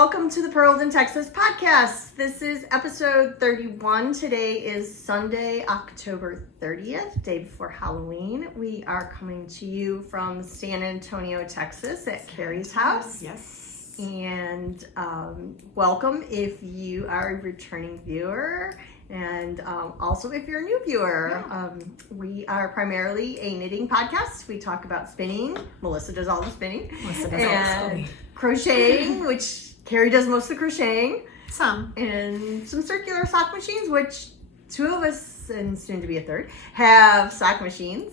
welcome to the Pearled in Texas podcast. This is episode 31. Today is Sunday, October 30th, day before Halloween. We are coming to you from San Antonio, Texas at Carrie's house. Yes. And welcome if you are a returning viewer. And also if you're a new viewer. Yeah. We are primarily a knitting podcast. We talk about spinning. Melissa does all the spinning. Melissa does all the spinning. Crocheting, which Carrie does most of the crocheting. Some. And some circular sock machines, which two of us, and soon to be a third, have sock machines.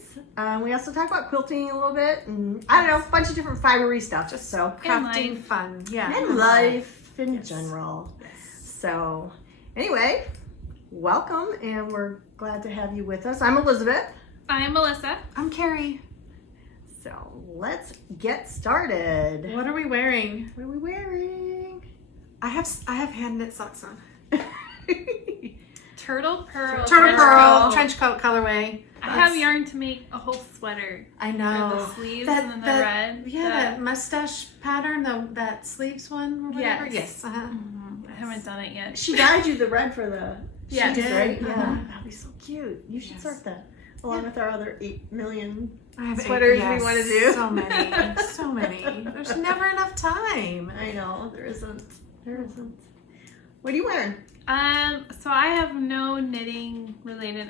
We also talk about quilting a little bit, and I don't know, a bunch of different fibery stuff. Just so Crafting fun. Yeah. And life in Yes. general. Yes. So anyway, welcome, and we're glad to have you with us. I'm Elizabeth. I'm Melissa. I'm Carrie. So let's get started. What are we wearing? What are we wearing? I have hand knit socks on. Turtle Pearl. Trench coat colorway. I have yarn to make a whole sweater. I know. The sleeves and then the red. Yeah, that mustache pattern, that sleeves one or whatever. Yes. Yes. Uh-huh. I haven't done it yet. She dyed you the red for the Yeah. sheets, She did. right? Yeah. Uh-huh. That'd be so cute. You should Yes. start that along with our other 8 million I have sweaters we want to do. So many. So many. There's never enough time. I know, there isn't. What are you wearing? So I have no knitting related,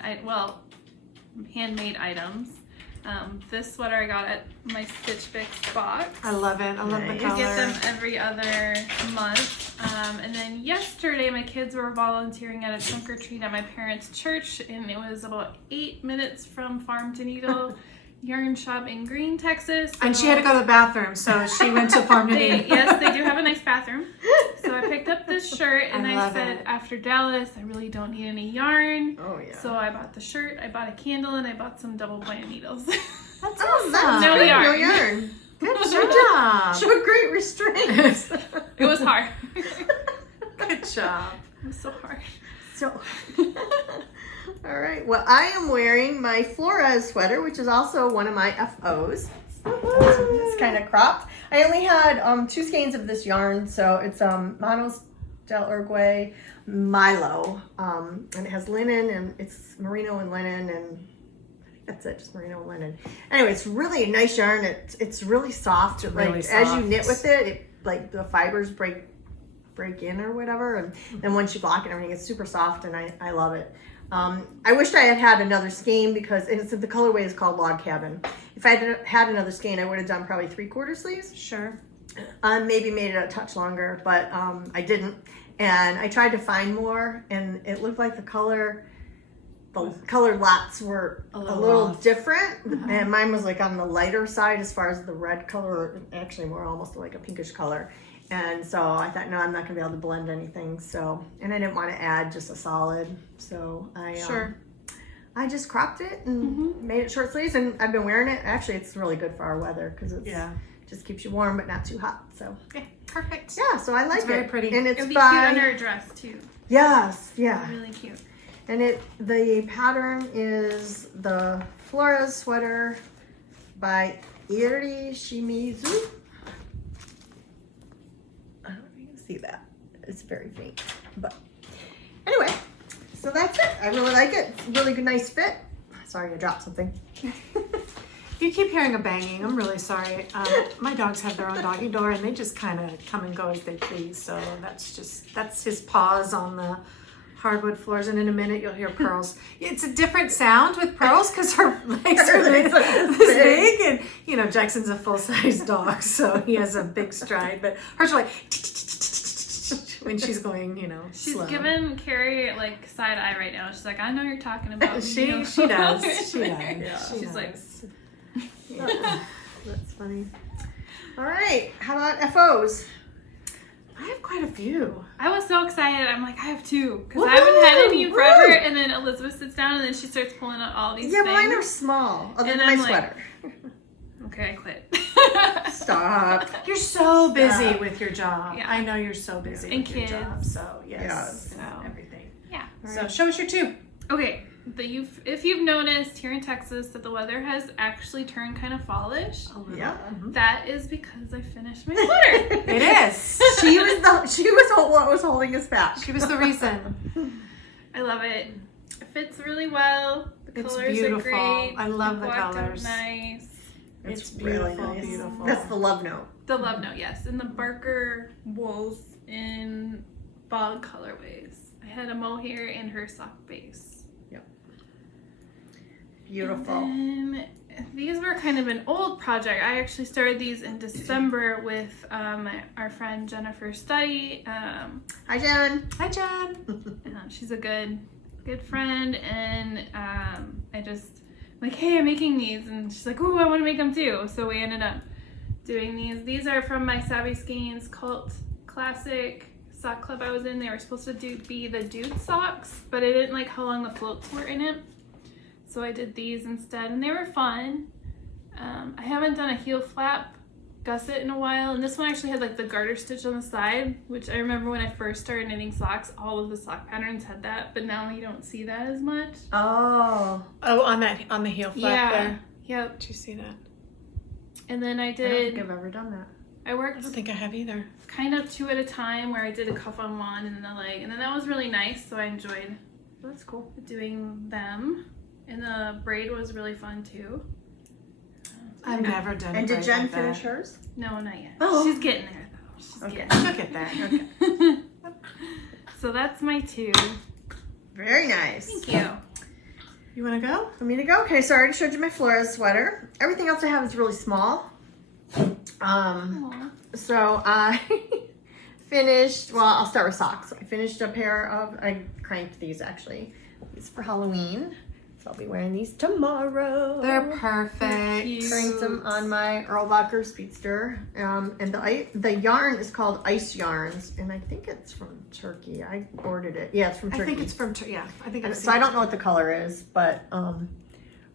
handmade items. This sweater I got at my Stitch Fix box. I love it. I love Nice. the I color. get them every other month. And then yesterday my kids were volunteering at a trunk or treat at my parents' church, and it was about 8 minutes from Farm to Needle yarn shop in Green, Texas. And she had to go to the bathroom, so she went to Farm to Needle. Yes, they do have a nice bathroom. So I picked up this shirt, and I I love said, it. after Dallas, I really don't need any yarn. Oh, yeah. So I bought the shirt, I bought a candle, and I bought some double-pointed needles. That's Oh, that's awesome. No good. yarn. No yarn. Good job. Show great restraint. It was hard. Good job. It was so hard. So, all right. Well, I am wearing my Flores sweater, which is also one of my FOs. It's kind of cropped. I only had 2 skeins of this yarn, so it's Manos del Uruguay Milo, and it has linen, and it's merino and linen, and that's it, just merino and linen. Anyway, it's really a nice yarn. It's really soft. Really as you soft. knit with it, like the fibers break in or whatever, and then once you block it, everything is super soft, and I love it. I wished I had another skein because the colorway is called Log Cabin. If I had another skein, I would have done probably 3/4 sleeves. Sure. Maybe made it a touch longer, but I didn't. And I tried to find more, and it looked like the color lots were a little off. different. And mine was like on the lighter side as far as the red color, actually more almost like a pinkish color. And so I thought, no, I'm not gonna be able to blend anything. So, and I didn't want to add just a solid. So I just cropped it and made it short sleeves, and I've been wearing it. Actually, it's really good for our weather because it just keeps you warm but not too hot. So Okay, perfect. yeah, so I like It's very it. pretty. And It it's would be by cute under a dress, too. yes, yeah. Really cute. And the pattern is the Flores sweater by Iri Shimizu. I don't know if you can see that. It's very faint. But anyway, so that's it. I really like it. It's a really good, nice fit. Sorry, I dropped something. If you keep hearing a banging, I'm really sorry. My dogs have their own doggy door, and they just kind of come and go as they please. So that's his paws on the hardwood floors, and in a minute you'll hear Pearl's. It's a different sound with Pearl's because her legs are this big, and Jackson's a full-size dog, so he has a big stride. But hers are like when she's going, She's slow. giving Carrie like side eye right now. She's like, I know you're talking about me. She does. She does. Yeah. She's like, Yeah. That's funny. All right. How about FOs? I have quite a few. I was so excited. I'm like, I have 2 because I haven't had any in forever. And then Elizabeth sits down and then she starts pulling out all these Yeah, things. mine are small. Other And than my I'm like- sweater. Okay, I quit. Stop. You're so busy with your job. Yeah. I know you're so busy And with your job. kids. So yes, Yes. and everything. Yeah. So show us your 2. Okay, if you've noticed here in Texas that the weather has actually turned kind of fallish, Yeah. that is because I finished my sweater. It is. She was what was holding us back. She was the reason. I love it. It fits really well. The It's colors beautiful. are great. I love They the blocked out colors. Nice. It's really beautiful, nice. beautiful. That's the love note. The love note, yes, and the Barker wools in bog colorways. I had a mohair and her sock base. Beautiful. And these were kind of an old project. I actually started these in December with our friend Jennifer Study. Hi, Jen. Hi, Jen. She's a good friend, and I just like, hey, I'm making these, and she's like, ooh, I want to make them too. So we ended up doing these. These are from my Savvy Skeins Cult Classic sock club I was in. They were supposed to be the dude socks, but I didn't like how long the floats were in it. So I did these instead, and they were fun. I haven't done a heel flap gusset in a while, and this one actually had like the garter stitch on the side, which I remember when I first started knitting socks, all of the sock patterns had that, but now you don't see that as much. Oh. Oh, on the heel flap there. Yep. Did you see that? And then I I don't think did, I've ever done that. I I worked don't think I have either. kind of 2 at a time, where I did a cuff on one and then a leg, and then that was really nice, so I enjoyed That's cool. doing them. And the braid was really fun too. I've never done it. And did Jen like that. finish hers? No, not yet. Oh. She's getting there though. She's Okay. getting She'll get there. Okay. So that's my 2. Very nice. Thank you. You want to go? For me to go? Okay, so I already showed you my Flores sweater. Everything else I have is really small. Aw. So I finished, well, I'll start with socks. I finished a pair of, I cranked these actually. These for Halloween. So I'll be wearing these tomorrow. They're perfect. Cute. Cranked them on my Erlbacher Speedster. And the yarn is called Ice Yarns, and I think it's from Turkey. I ordered it. Yeah, it's from Turkey. I think it's from, yeah, I think it's So I don't know what the color is, but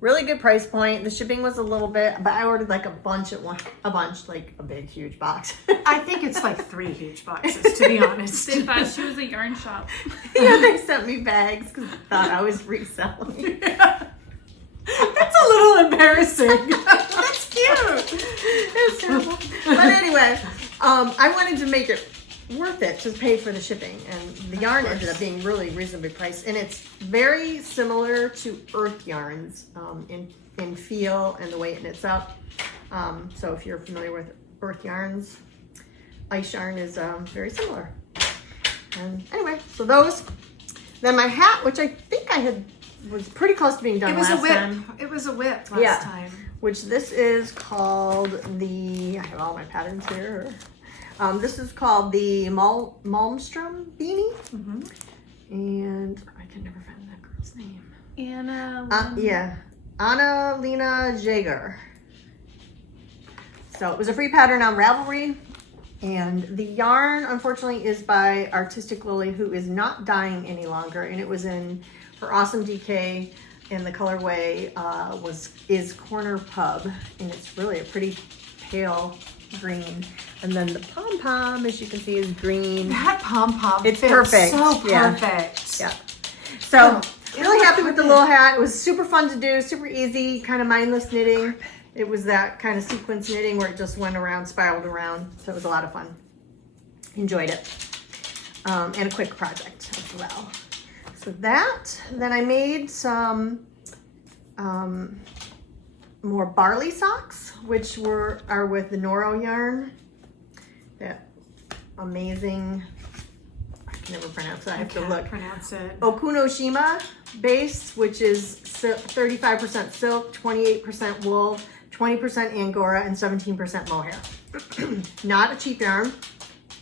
really good price point. The shipping was a little bit, but I ordered like a bunch, like a big, huge box. I think it's like 3 huge boxes, to be honest. They thought she was a yarn shop. Yeah, they sent me bags because they thought I was reselling. That's a little embarrassing. That's cute. It's terrible. But anyway, I wanted to make it worth it to pay for the shipping, and the yarn ended up being really reasonably priced, and it's very similar to earth yarns in feel and the way it knits up. So if you're familiar with earth yarns, ice yarn is very similar. And anyway, so those. Then my hat, which I think was pretty close to being done It was last a whip. time. It was a whip last Yeah. time. Which this is called I have all my patterns here. This is called the Malmstrom beanie. Mm-hmm. And I can never find that girl's name. Anna. Yeah, Anna Lena Jaeger. So it was a free pattern on Ravelry. And the yarn, unfortunately, is by Artistic Lily, who is not dyeing any longer. And it was in her Awesome DK, and the colorway is Corner Pub, and it's really a pretty pale green. And then the pom pom, as you can see, is green. That pom pom. It's perfect. So Yeah. perfect. Yeah. So Get really on happy the with the carpet. little hat. It was super fun to do, super easy, kind of mindless knitting. It was that kind of sequence knitting where it just went around, spiraled around. So it was a lot of fun. Enjoyed it. And a quick project as well. So that, then I made some more barley socks, which are with the Noro yarn. That amazing, I can never pronounce it, I have to can't look. pronounce it. Okunoshima base, which is 35% silk, 28% wool, 20% Angora, and 17% mohair. Not a cheap yarn,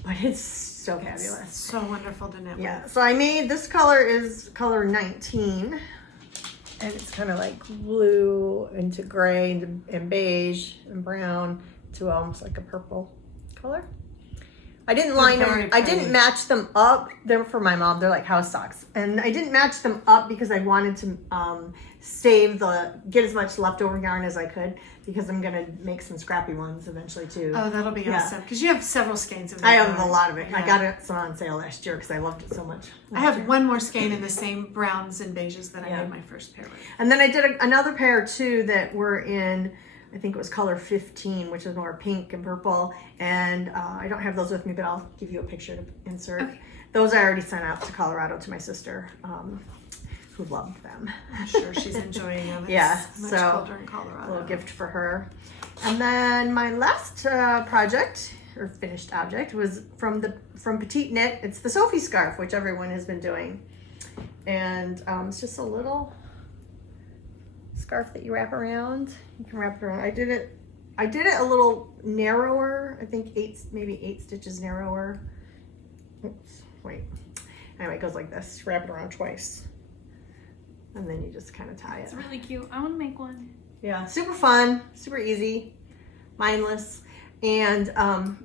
but it's so fabulous. It's so wonderful to knit Yeah, with. so I made, this color is color 19, and it's kind of like blue into gray and beige and brown to almost like a purple color. I didn't line very them. I pretty. didn't match them up. They're for my mom. They're like house socks, and I didn't match them up because I wanted to get as much leftover yarn as I could because I'm gonna make some scrappy ones eventually too. Oh, that'll be Yeah. awesome. Because you have several skeins of that I have yarn. a lot of it. I Yeah. got it some on sale last year because I loved it so much. I have one more skein in the same browns and beiges that I Yeah. made my first pair with. And then I did another pair too that were in, I think it was color 15, which is more pink and purple. And I don't have those with me, but I'll give you a picture to insert. Okay. Those I already sent out to Colorado to my sister, who loved them. I'm sure she's enjoying them. It's Yeah, much so colder in Colorado. A little gift for her. And then my last project or finished object was from Petite Knit. It's the Sophie scarf, which everyone has been doing, and it's just a little scarf that you wrap around. You can wrap it around. I did it a little narrower. I think maybe eight stitches narrower. Oops, wait. Anyway, it goes like this. Wrap it around twice, and then you just kind of tie it. It's really cute. I want to make one. Yeah, super fun, super easy, mindless, and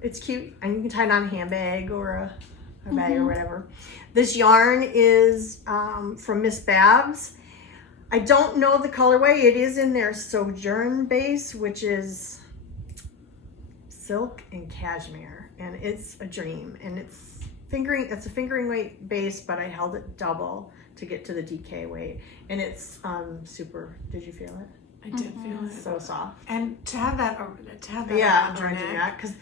it's cute. And you can tie it on a handbag or a bag or whatever. This yarn is from Miss Babs. I don't know the colorway. It is in their Sojourn base, which is silk and cashmere, and it's a dream. And it's a fingering weight base, but I held it double to get to the DK weight, and it's super. Did you feel it? I did feel it. So soft. And to have that Yeah, around your around your neck. neck, because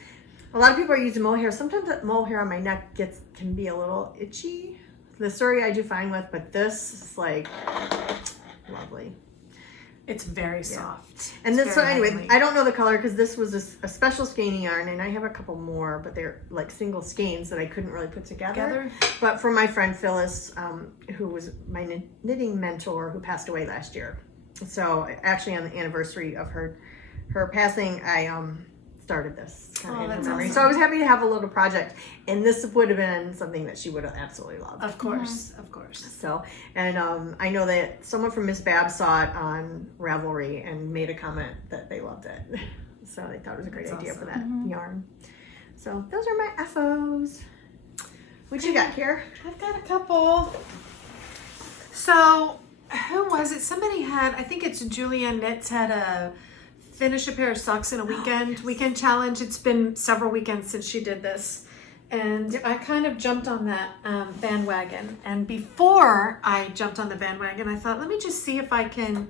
a lot of people are using mohair. Sometimes that mohair on my neck can be a little itchy. The story I do fine with, but this is like lovely. It's very soft. And It's then, so very anyway, lovely. I don't know the color because this was a special skein of yarn, and I have a couple more, but they're like single skeins that I couldn't really put together. But from my friend Phyllis, who was my knitting mentor, who passed away last year. So actually, on the anniversary of her passing, I started this kind of in her that's memory. awesome. So I was happy to have a little project, and this would have been something that she would have absolutely loved. Of course, of course. So, and I know that someone from Miss Babs saw it on Ravelry and made a comment that they loved it. So they thought it was a great That's idea awesome. for that yarn. So those are my FOs. What you got, Kier? I've got a couple. So, who was it? Somebody had, I think it's Julianne Knits, had a finish a pair of socks in a weekend challenge. It's been several weekends since she did this. And I kind of jumped on that bandwagon. And before I jumped on the bandwagon, I thought, let me just see if I can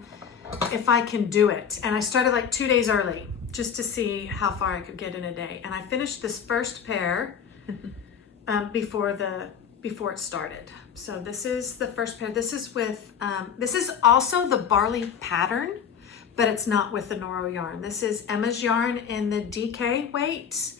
do it. And I started like 2 days early just to see how far I could get in a day. And I finished this first pair before it started. So this is the first pair. This is with, this is also the barley pattern, but it's not with the Noro yarn. This is Emma's yarn in the DK weight,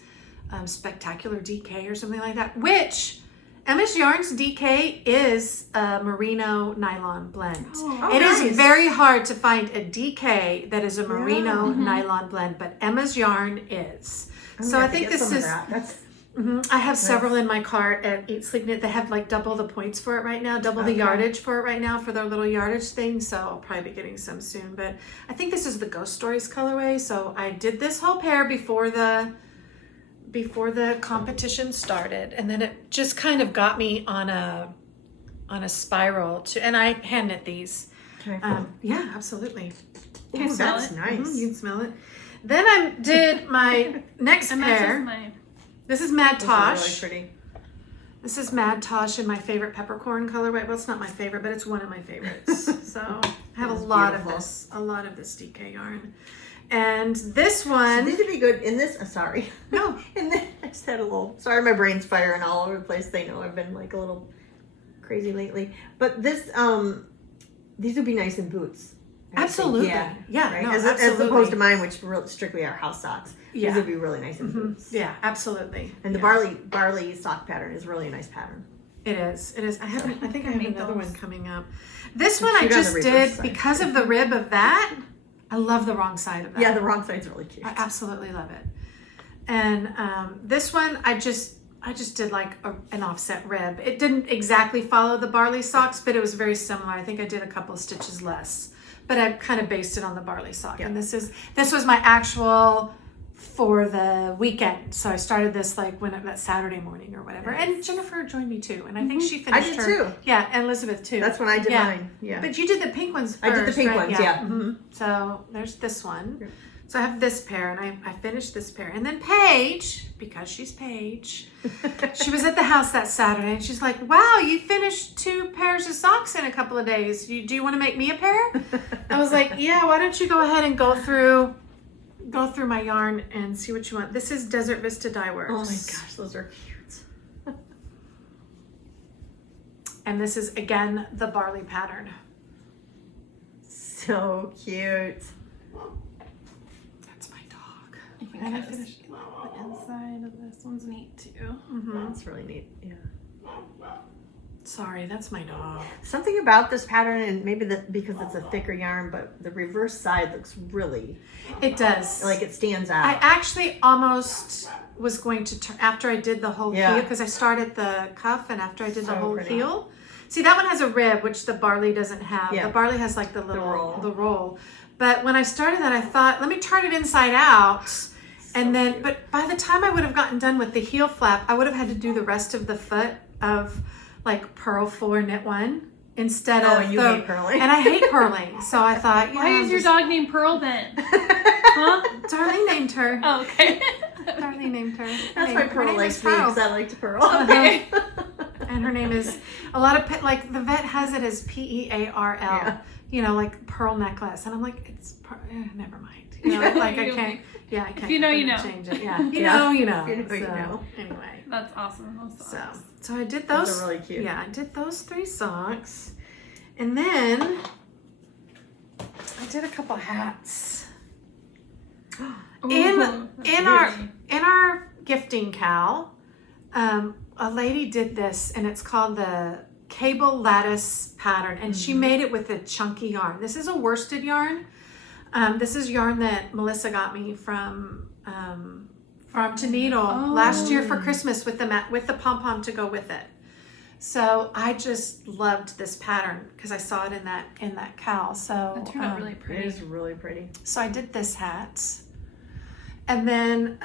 Spectacular DK or something like that, which Emma's Yarn's DK is a merino nylon blend. It nice. is very hard to find a DK that is a merino nylon blend, but Emma's Yarn is. So I think this is, I have several in my cart at Eat Sleep Knit. They have like double the points for it right now, double the yardage for it right now for their little yardage thing. So I'll probably be getting some soon. But I think this is the Ghost Stories colorway. So I did this whole pair before the competition started, and then it just kind of got me on a spiral to. And I hand knit these. Yeah, absolutely. Can I smell That's it? nice. You can smell it. Then I did my next And pair. that's my This is Mad Tosh. This is really pretty. This is Mad Tosh in my favorite peppercorn colorway. Well, it's not my favorite, but it's one of my favorites. So I have a That's lot beautiful. of this DK yarn. And this one, These would be good in this. Sorry. no, And then I just had a little. Sorry, my brain's firing all over the place. They know I've been like a little crazy lately. But this, these would be nice in boots. I would think. absolutely. Yeah. Yeah, Right? no, As absolutely. opposed to mine, which strictly are house socks. Yeah. These would be really nice in boots. Yeah, absolutely. And the Yeah. barley sock pattern is really a nice pattern. It is. It is. I think I have made another those. one coming up. This And one I shoot on the just reverse did side. because of the rib of that. I love the wrong side of that. Yeah, the wrong side's really cute. I absolutely love it. And this one, I just did like an offset rib. It didn't exactly follow the barley socks, but it was very similar. I think I did a couple of stitches less, but I kind of based it on the barley sock. Yeah. And this was my actual for the weekend. So I started this like that Saturday morning or whatever. And Jennifer joined me too. And I think she I finished did her. too. Yeah, and Elizabeth too. That's when I did mine. Yeah. But you did the pink ones first. I did the pink right? ones, yeah. Mm-hmm. So there's this one. So I have this pair, and I finished this pair. And then Paige, because she's Paige, she was at the house that Saturday, and she's like, wow, you finished 2 pairs of socks in a couple of days. Do you want to make me a pair? I was like, yeah, why don't you go ahead and go through my yarn and see what you want. This is Desert Vista Dye Works. Oh my gosh, those are cute. And this is, again, the barley pattern. So cute. That's my dog. You can And I kind of finished. see the inside of this one's neat too. That's really neat. Yeah. Sorry, that's my dog. Something about this pattern, and maybe because it's a thicker yarn, but the reverse side looks really It does. like it stands out. I actually almost was going to turn after I did the whole Yeah. heel, because I started the cuff, and after I did the So whole pretty. heel. See, that one has a rib, which the barley doesn't have. Yeah. The barley has like the little roll. roll. But when I started that, I thought, let me turn it inside out. And then, but by the time I would have gotten done with the heel flap, I would have had to do the rest of the foot of like purl 4, knit 1 instead of and you hate purling. And I hate purling. So I thought, yeah, Why is your dog named Pearl then? Huh? Darlene named her. Oh, okay. Darlene named her. That's why Her Pearl name likes is me, Pearl. because I like to purl. Okay. And her name is, a lot of, like the vet has it as Pearl. Yeah. You know, like pearl necklace. And I'm like, never mind. You know, like I can't, I can't. If you know, you know. Change it. Yeah. You Yeah. know, you know. If you know, you So, know. Anyway. That's awesome. Those So, socks. so I did those. Those are really cute. Yeah, I did those 3 socks. And then I did a couple hats. Ooh, In that's in our gifting cow, a lady did this, and it's called the cable lattice pattern, and she made it with a chunky yarn. This is a worsted yarn. This is yarn that Melissa got me from Farm to Needle last year for Christmas with the pom pom to go with it. So I just loved this pattern because I saw it in that cow. So That turned out really It pretty. is really pretty. So I did this hat. And then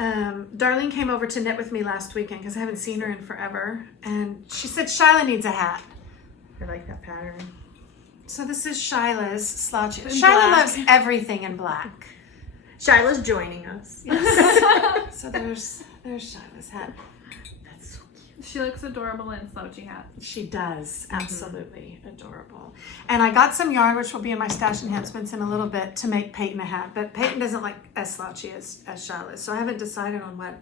Darlene came over to knit with me last weekend because I haven't seen her in forever. And she said, Shyla needs a hat. I like that pattern. So this is Shyla's slouchy. In Shyla black. loves everything in black. Shyla's joining us. So there's Shyla's hat. That's so cute. She looks adorable in slouchy hats. She does. Absolutely adorable. And I got some yarn, which will be in my stash enhancements in a little bit, to make Peyton a hat. But Peyton doesn't like as slouchy as Shyla's. So I haven't decided on what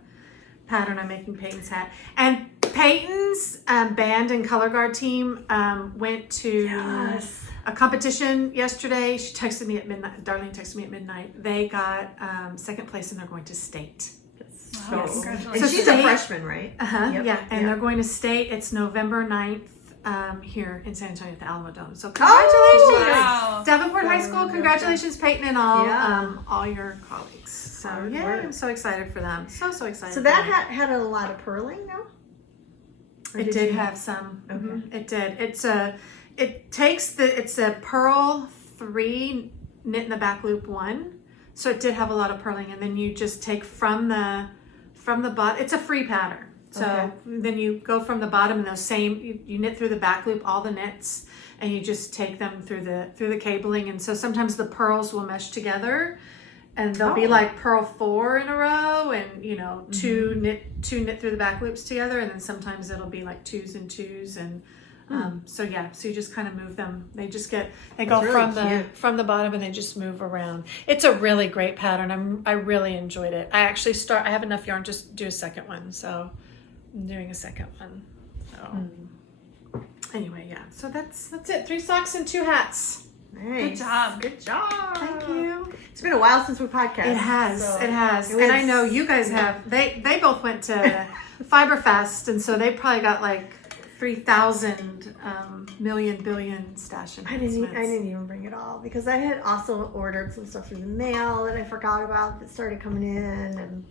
pattern I'm making Peyton's hat. And Peyton's band and color guard team went to a competition yesterday. She texted me at midnight. Darlene texted me at midnight. They got second place, and they're going to state. Wow, So, congratulations. and she's State- a freshman, right? Yeah, and Yep. they're going to state. It's November 9th here in San Antonio at the Alamo Dome. So Oh, congratulations, wow. Davenport High School. Congratulations, Peyton, and all your colleagues. So Hard yeah, work. I'm so excited for them. So excited. So for that them. hat had a lot of purling, no? Or It did you- have some. Okay. It did. It's a purl 3, knit in the back loop 1. So it did have a lot of purling, and then you just take from the bottom. It's a free pattern. So Okay. then you go from the bottom and those same you knit through the back loop, all the knits, and you just take them through the cabling. And so sometimes the pearls will mesh together, and they'll be like purl 4 in a row, and two knit through the back loops together, and then sometimes it'll be like 2s and 2s, and so you just kind of move them. They go really from the bottom, and they just move around. It's a really great pattern. I really enjoyed it. I have enough yarn just to do a second one, so I'm doing a second one. So anyway, yeah. So that's it. 3 socks and 2 hats. Nice. Good job. Good job. Thank you. It's been a while since we podcast. It has. so It has. it And I was- know you guys have. They both went to Fiberfest, and so they probably got like 3,000 million billion stash I enhancements. didn't even bring it all because I had also ordered some stuff through the mail that I forgot about that started coming in, and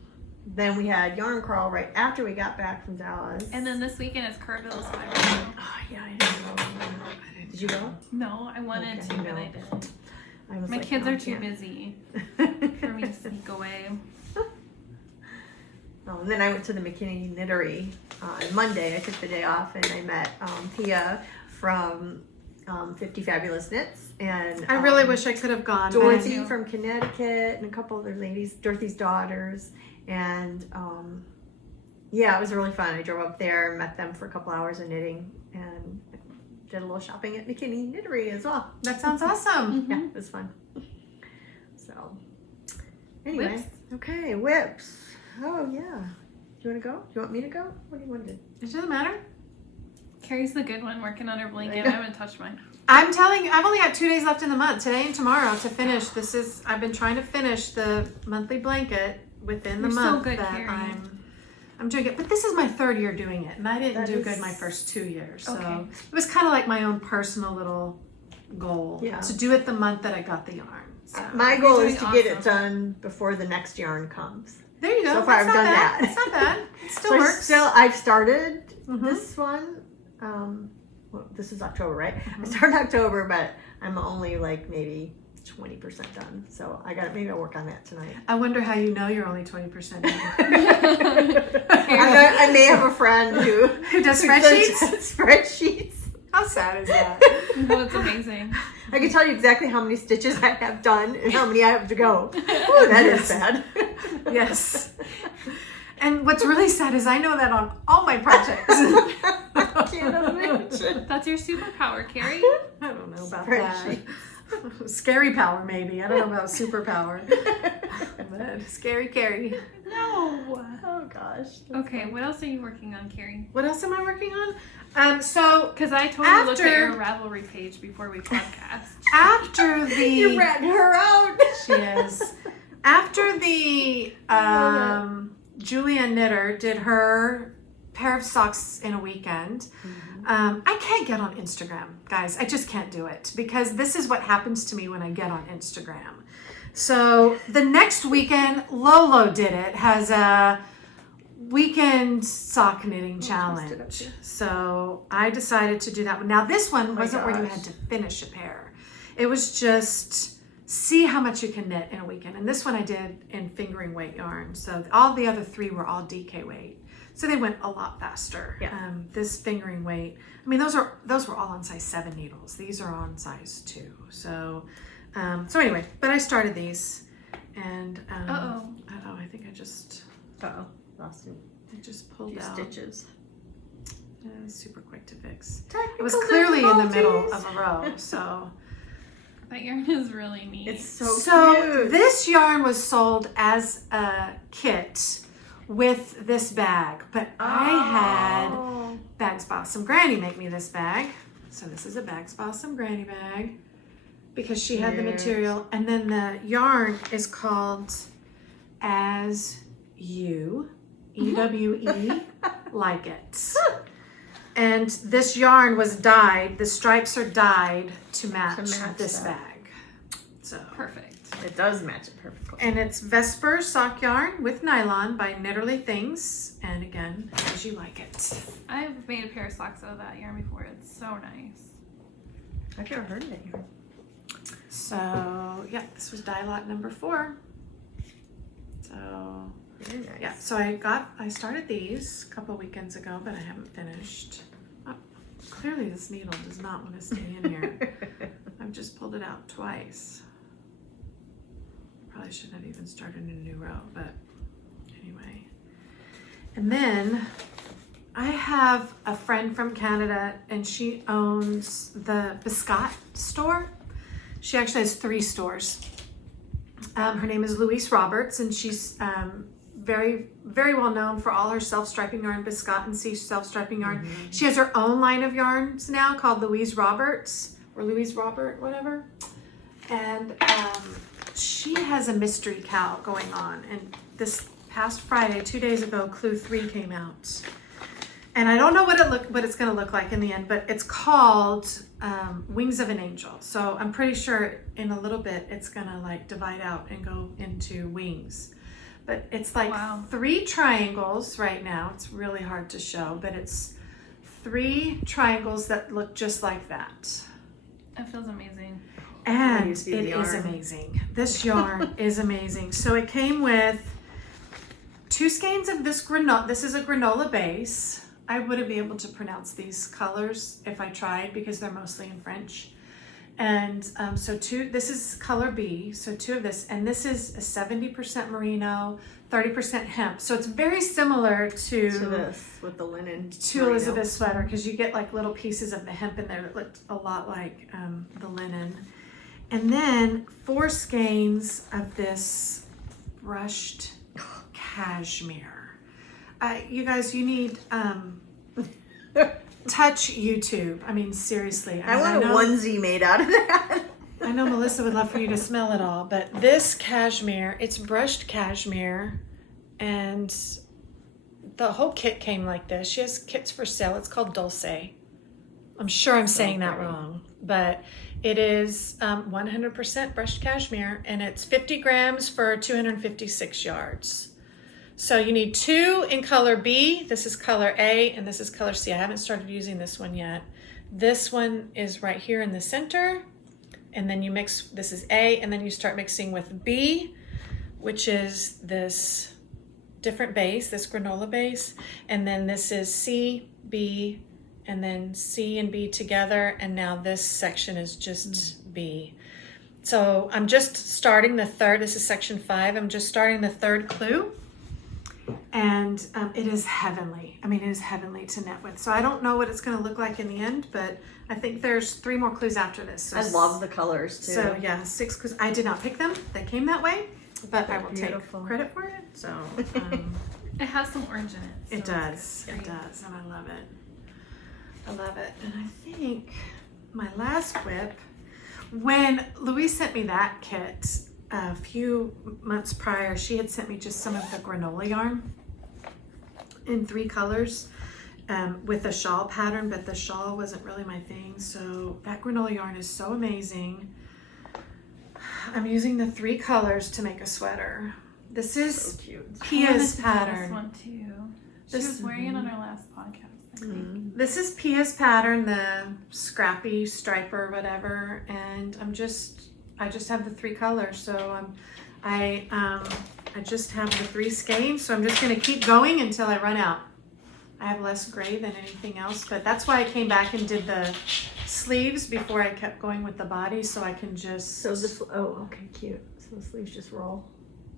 then we had yarn crawl right after we got back from Dallas. And then this weekend is Carville's Fiber. oh yeah, I didn't go. Did you go? No, I wanted Okay, to, but no. I didn't. I was My like, kids no, I are too can't. busy for me to sneak away. And then I went to the McKinney Knittery on Monday. I took the day off and I met Thea from 50 Fabulous Knits. And I really wish I could have gone. Dorothy from Connecticut and a couple other ladies, Dorothy's daughters. And yeah, it was really fun. I drove up there, met them for a couple hours of knitting, and did a little shopping at McKinney Knittery as well. That sounds awesome. Yeah, it was fun. So, anyway. Whips. Okay, whips. Oh, yeah. Do you want to go? Do you want me to go? What do you want to do? It doesn't matter. Carrie's the good one working on her blanket. I haven't touched mine. I'm telling you, I've only got 2 days left in the month, today and tomorrow, to finish. I've been trying to finish the monthly blanket within the You're so month good, that Carrie. I'm doing it. But this is my 3rd year doing it, and I didn't That do is- good my first 2 years. So Okay. it was kind of like my own personal little goal Yeah. to do it the month that I got the yarn. So My goal You're is to doing get it awesome. done before the next yarn comes. there you go. So far That's I've not done bad. that. It's not bad. It still So works. I've started Mhm. this one. Well, this is October, right? Mm-hmm. I started October, but I'm only like maybe 20% done. So maybe I'll work on that tonight. I wonder how you know you're only 20% done. I may have a friend who Who does spreadsheets? Spreadsheets. How sad is that? No, it's amazing. I can tell you exactly how many stitches I have done and how many I have to go. Oh, that is Yes. sad. Yes. And what's really sad is I know that on all my projects. I can't imagine. That's your superpower, Carrie. I don't know about Spreadsheet. that. Scary power, maybe. I don't know about superpower. But scary Carrie. No. Oh gosh. Okay, what else are you working on, Carrie? What else am I working on? So Because I totally looked at After- your Ravelry page before we podcast. after You're the ratting her out. she is after the Julia Knitter did her pair of socks in a weekend. I can't get on Instagram, guys. I just can't do it because this is what happens to me when I get on Instagram. So the next weekend, Lolo did it, has a weekend sock knitting challenge. So I decided to do that one. Now this one wasn't where you gosh. had to finish a pair. It was just see how much you can knit in a weekend. And this one I did in fingering weight yarn. So all the other 3 were all DK weight. So they went a lot faster. Yeah. This fingering weight, I mean, those were all on size 7 needles. These are on size 2. So anyway, but I started these, and I think I just Lost pulled few out. stitches. Super quick to fix. It Technical was clearly in the middle difficulties. of a row. So That yarn is really neat. It's so cute. this yarn was sold as a kit with this bag, but I had Oh. Bags Bossum Granny make me this bag. So this is a Bags Bossum Granny bag because she had the Yes. material. And then the yarn is called As You, EWE, Like It. And this yarn was dyed, the stripes are dyed to match this that. bag. So perfect. It does match it perfectly. and it's Vesper sock yarn with nylon by Knitterly Things. And again, As You Like It. I've made a pair of socks out of that yarn before. It's so nice. I've never heard of it yarn. So yeah, this was dye lot number 4. So Very nice. yeah, so I started these a couple weekends ago, but I haven't finished. Oh, clearly this needle does not want to stay in here. I've just pulled it out twice. Probably shouldn't have even started a new row, but anyway. And then I have a friend from Canada and she owns the Biscotte store. She actually has 3 stores. Her name is Louise Roberts and she's very, very well known for all her self-striping yarn, Biscotte and C self-striping yarn. She has her own line of yarns now called Louise Roberts or Louise Robert, whatever. And she has a mystery cow going on. And this past Friday, 2 days ago, Clue 3 came out. And I don't know what it's going to look like in the end, but it's called Wings of an Angel. So I'm pretty sure in a little bit it's going to like divide out and go into wings. But it's like Wow. 3 triangles right now. It's really hard to show, but it's 3 triangles that look just like that. That feels amazing. And you it see the is yarn. amazing. This yarn is amazing. So it came with 2 skeins of this granola. This is a granola base. I wouldn't be able to pronounce these colors if I tried because they're mostly in French. And so this is color B, so 2 of this, and this is a 70% merino, 30% hemp. So it's very similar to this with the linen. To Elizabeth's sweater, because you get like little pieces of the hemp in there that looked a lot like the linen. And then 4 skeins of this brushed cashmere. You guys, you need touch YouTube. I mean, seriously. I want a onesie made out of that. I know Melissa would love for you to smell it all, but this cashmere, it's brushed cashmere, and the whole kit came like this. She has kits for sale. It's called Dulce. I'm sure I'm saying that wrong, but it is 100% brushed cashmere, and it's 50 grams for 256 yards. So you need 2 in color B. This is color A, and this is color C. I haven't started using this one yet. This one is right here in the center, and then you mix, this is A, and then you start mixing with B, which is this different base, this granola base, and then this is C, B, and then C and B together, and now this section is just B. So I'm just starting the third, this is section 5, I'm just starting the 3rd clue. And it is heavenly. I mean, it is heavenly to knit with. So I don't know what it's going to look like in the end, but I think there's 3 more clues after this. So I love the colors too. So yeah, 6 clues. I did not pick them. They came that way, but I will Beautiful. take credit for it. So It has some orange in it. So it does. great. It does, and I love it. I love it. And I think my last whip, when Louise sent me that kit a few months prior, she had sent me just some of the granola yarn in 3 colors with a shawl pattern, but the shawl wasn't really my thing. So that granola yarn is so amazing. I'm using the 3 colors to make a sweater. This is So cute. Pia's This pattern. one too. She This- was wearing it on our last podcast. I think. This is Pia's pattern, the scrappy striper, whatever, and I just have the 3 colors, so I just have the 3 skeins, so I'm just going to keep going until I run out. I have less gray than anything else, but that's why I came back and did the sleeves before I kept going with the body, so I can just okay, cute. So the sleeves just roll.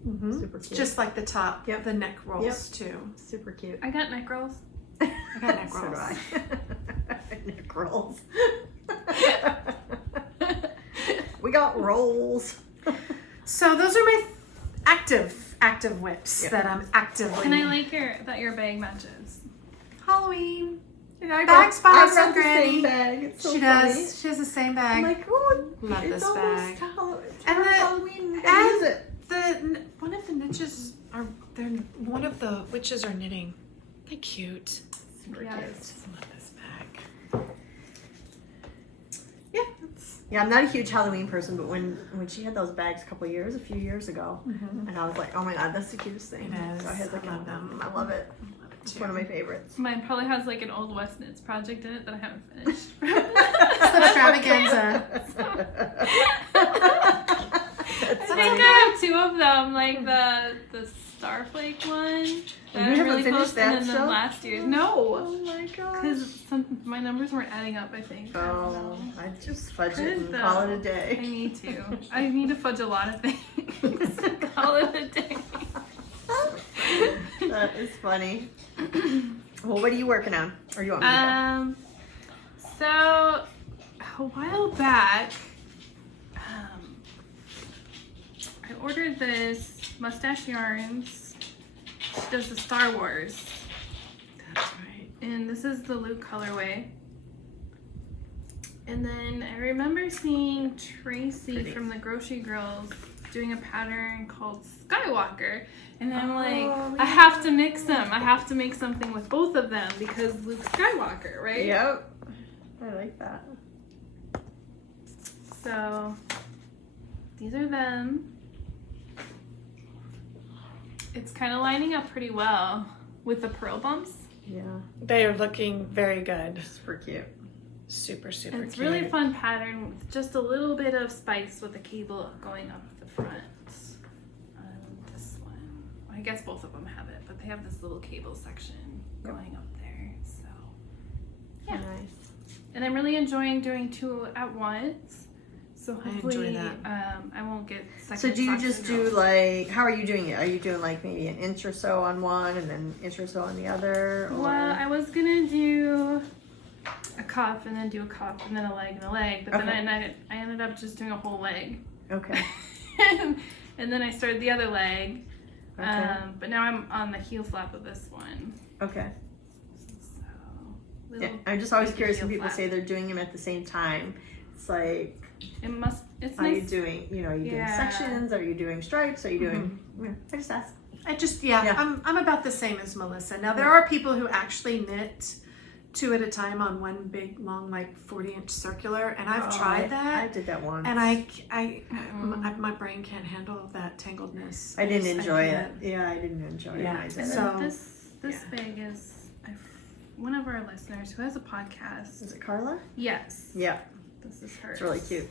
Mhm. Super cute. just like the top, Yep. the neck rolls too. Super cute. I got neck rolls. I got neck So do rolls. I. Neck rolls. We got rolls. So those are my active whips Yeah. that I'm actively. And I like that your bag matches. Halloween. And I Bag got, spots I got on the Granny. same bag. It's so She funny. does. She has the same bag. I'm like, oh, Love it's this almost bag. And the- Halloween. We gotta use it. One of the niches one of the witches are knitting. They're cute. Super Yes. cute. I love this bag. Yeah, that's Yeah, I'm not a huge Halloween person, but when she had those bags a few years ago, and I was like, oh my god, that's the cutest thing. It is. So I had like I love them. I love it. love it It's too. one of my favorites. Mine probably has like an old West Knits project in it that I haven't finished. It's the extravaganza. That's I think I have 2 of them, like the Starflake one. You haven't finished that and then still? last year's. No, Oh my god. because my numbers weren't adding up. I think. Oh, I just fudge it Good and though. call it a I day. need to. I need to fudge a lot of things. Call it a day. That is funny. Well, what are you working on? Or you want me to So a while back, I ordered this Mustache Yarns. She does the Star Wars, That's right. and this is the Luke colorway. And then I remember seeing Tracy Pretty. from the Grocery Girls doing a pattern called Skywalker. And I'm like, I have to mix them. I have to make something with both of them because Luke Skywalker, go? right? Yep. I like that. So these are them. It's kind of lining up pretty well with the pearl bumps. Yeah. They are looking very good. Super cute. Super, super And it's cute. really fun pattern with just a little bit of spice with a cable going up the front. This one. I I guess both of them have it, but they have this little cable section going up there. So yeah. Nice. And I'm really enjoying doing 2 at once. So hopefully, I enjoy that. I won't get second So do you sock just syndrome. do like, how are you doing it? Are you doing like maybe an inch or so on one and then an inch or so on the other? Or? Well, I was gonna do a cuff and then do a cuff and then a leg and a leg, but then I ended up just doing a whole leg. Okay. And then I started the other leg. Okay. But now I'm on the heel flap of this one. Okay. So Yeah, I'm just always Make the curious when heel people flap. say they're doing them at the same time. It's like, it's are you nice. doing, are you doing Yeah. sections? Are you doing stripes? Are you doing, I just ask. Yeah. I'm about the same as Melissa. Now there are people who actually knit 2 at a time on one big long like 40-inch circular, and I've tried that. I did that once. And my brain can't handle that tangledness. I didn't enjoy it. can't. Yeah, I didn't enjoy it. Yeah, when I did And it. so- this bag is one of our listeners who has a podcast. Is it Carla? Yes. Yeah, This is hers. it's really cute.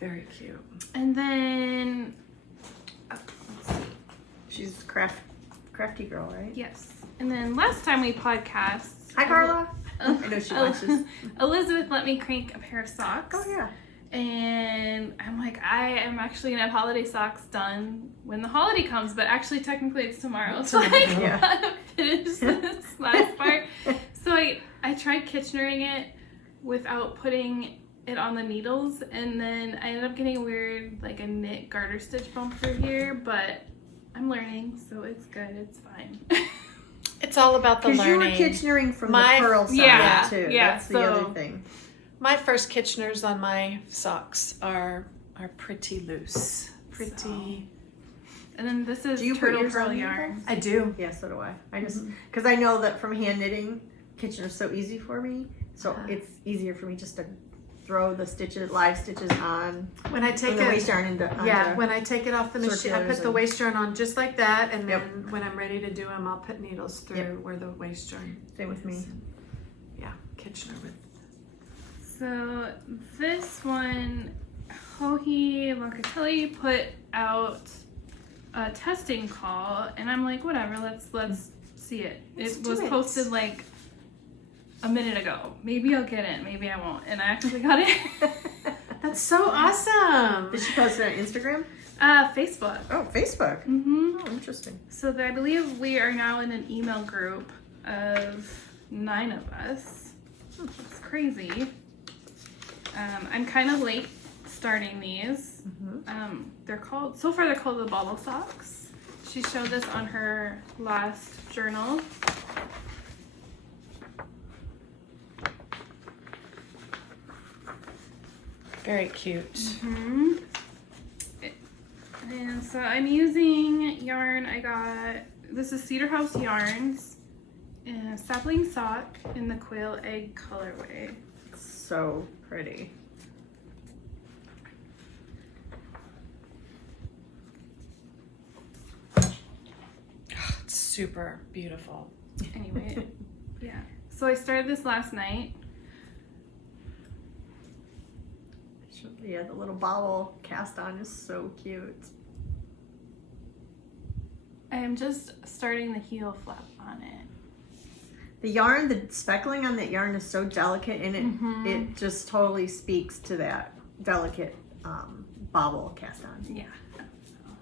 Very cute. And then let's see. She's crafty girl, right? Yes. And then last time we podcast. Hi, Carla. I know she watches. Elizabeth let me crank a pair of socks. Oh yeah. And I'm like, I am actually gonna have holiday socks done when the holiday comes, but actually technically it's tomorrow. So I Yeah. gotta finish this last part. So I tried Kitchenering it without putting it on the needles, and then I ended up getting a weird like a knit garter stitch bump through here, but I'm learning, so it's good, it's fine. It's all about the Because you were learning. Kitchenering from My- the pearl side yeah, too. yeah, That's the so- other thing. My first Kitcheners on my socks are pretty loose. Pretty. And then this is Do you put turtle yours pearl on yarn. I do. Yeah, so do I. I just because I know that from hand knitting, Kitchener's so easy for me. So it's easier for me just to throw the stitches, live stitches on. When I take the it, waist yarn into when I take it off the machine, I circulars put the and- waist yarn on just like that, and then Yep. when I'm ready to do them, I'll put needles through Yep. where the waist yarn. Same with me. is. Yeah, Kitchener with. So this one, Hohi Locatelli put out a testing call, and I'm like, whatever, let's see it. Let's It do was it. posted like a minute ago. Maybe I'll get it, maybe I won't. And I actually got it. That's so awesome. Did she post it on Instagram? Facebook. Oh, Facebook. Mm-hmm. Oh, interesting. So I believe we are now in an email group of 9 of us. It's crazy. I'm kind of late starting these. They're called the bobble socks. She showed this on her last journal. Very cute. And so I'm using yarn. This is Cedar House Yarns, and a sapling sock in the quail egg colorway. So pretty. It's super beautiful. Anyway, yeah. So I started this last night. Yeah, the little bobble cast on is so cute. I am just starting the heel flap on it. The yarn, the speckling on that yarn is so delicate, and it just totally speaks to that delicate bobble cast on. Yeah.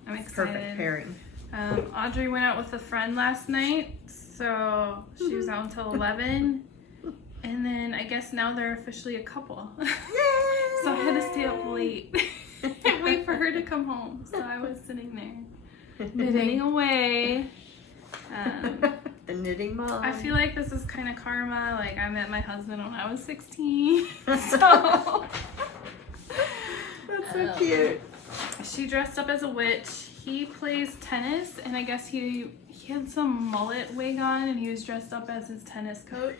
I'm excited. Perfect pairing. Audrey went out with a friend last night, so she was out until 11. And then I guess now they're officially a couple. So I had to stay up late and wait for her to come home. So I was sitting there knitting away. The knitting mom. I feel like this is kind of karma. Like I met my husband when I was 16. So That's so cute. she dressed up as a witch. He plays tennis, and I guess he had some mullet wig on, and he was dressed up as his tennis coach.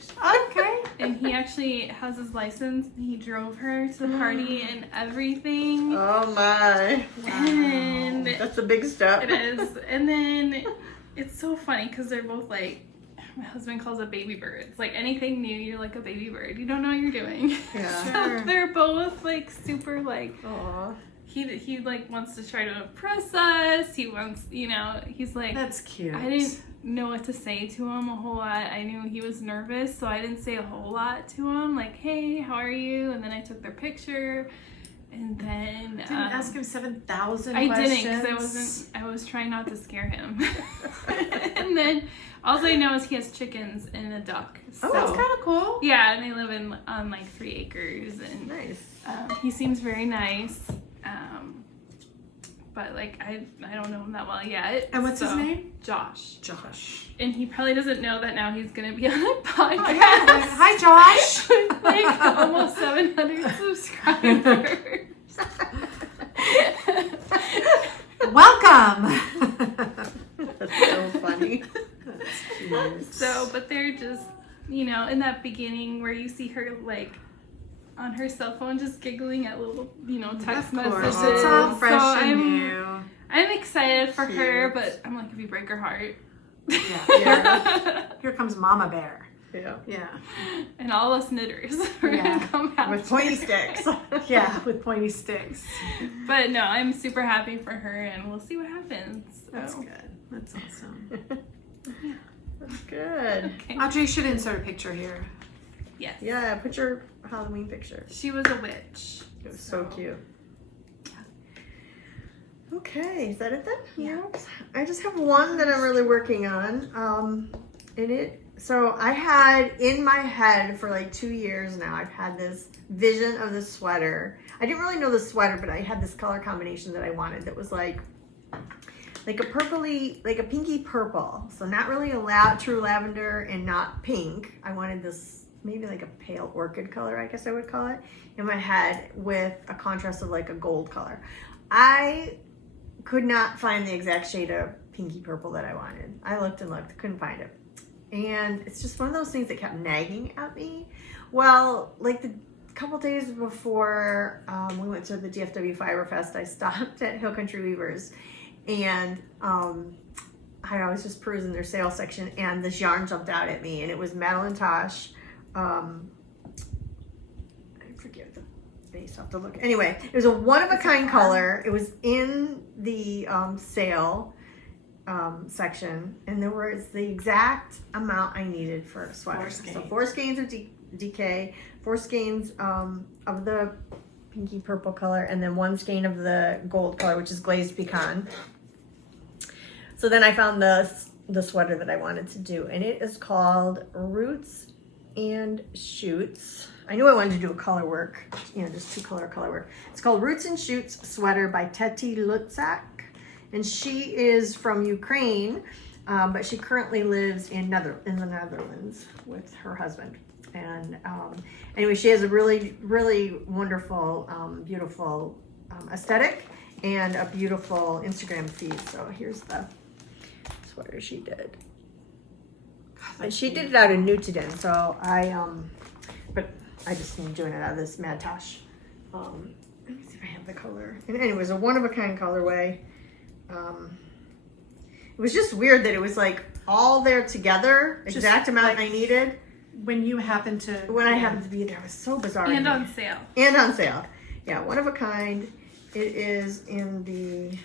Okay. And he actually has his license, and he drove her to the party and everything. Oh my. And That's a big step. it is. And then it's so funny because they're both like my husband calls it baby birds. Like anything new, you're like a baby bird. You don't know what you're doing. Yeah. So they're both like super like. Aw. He like wants to try to impress us. He wants, he's like. That's cute. I didn't know what to say to him a whole lot. I knew he was nervous, so I didn't say a whole lot to him. Like, hey, how are you? And then I took their picture, and then Didn't ask him 7,000 I questions. didn't because I was trying not to scare him. And then all I know is he has chickens and a duck. So, Oh, that's kind of cool. yeah, and they live on like 3 acres, and Nice. he seems very nice. But like I don't know him that well yet. And what's his name? Josh. Josh. And he probably doesn't know that now he's gonna be on a podcast. Oh, yeah. Hi, Josh. With like almost 700 subscribers. Welcome. That's so funny. That's cute. So, but they're just, in that beginning where you see her like on her cell phone just giggling at little, text Of course. messages. It's all fresh So and new. I'm excited for her, Cute. but I'm like, if you break her heart. Yeah. Here comes Mama Bear. Yeah. Yeah. And all us knitters are Yeah. gonna come out. With pointy sticks. Yeah, with pointy sticks. But no, I'm super happy for her, and we'll see what happens. That's So. good. That's awesome. That's good. Okay. Audrey, you should insert a picture here. Yes. Yeah, put your Halloween picture. She was a witch. It was so cute. Okay, is that it then? Yeah. I just have one that I'm really working on. So I had in my head for like 2 years now, I've had this vision of this sweater. I didn't really know the sweater, but I had this color combination that I wanted that was like a purpley, like a pinky purple. So not really a true lavender and not pink. I wanted this maybe like a pale orchid color, I guess I would call it, in my head with a contrast of like a gold color. I could not find the exact shade of pinky purple that I wanted. I looked and looked, couldn't find it. And it's just one of those things that kept nagging at me. Well, like the couple days before we went to the DFW Fiber Fest, I stopped at Hill Country Weavers, and I was just perusing their sales section, and this yarn jumped out at me, and it was Madeline Tosh. I forget the base. I'll have to look. Anyway, it was a one-of-a-kind color. It was in the sale section, and there was the exact amount I needed for a sweater. 4 skeins. So 4 skeins of DK, 4 skeins of the pinky purple color, and then 1 skein of the gold color, which is glazed pecan. So then I found the sweater that I wanted to do, and it is called Roots and Shoots. I knew I wanted to do a color work, just 2 color work. It's called Roots and Shoots Sweater by Teti Lutzak. And she is from Ukraine, but she currently lives in the Netherlands with her husband. And anyway, she has a really, really wonderful, beautiful aesthetic and a beautiful Instagram feed. So here's the sweater she did. And she did it out of Newton, so but I just am doing it out of this Mad Tosh. Let me see if I have the color. And anyways, a one-of-a-kind colorway. It was just weird that it was like all there together, exact amount I needed. When you happen to... When I happened to be there, it was so bizarre. And on sale. And on sale. Yeah, one of a kind. It is in the...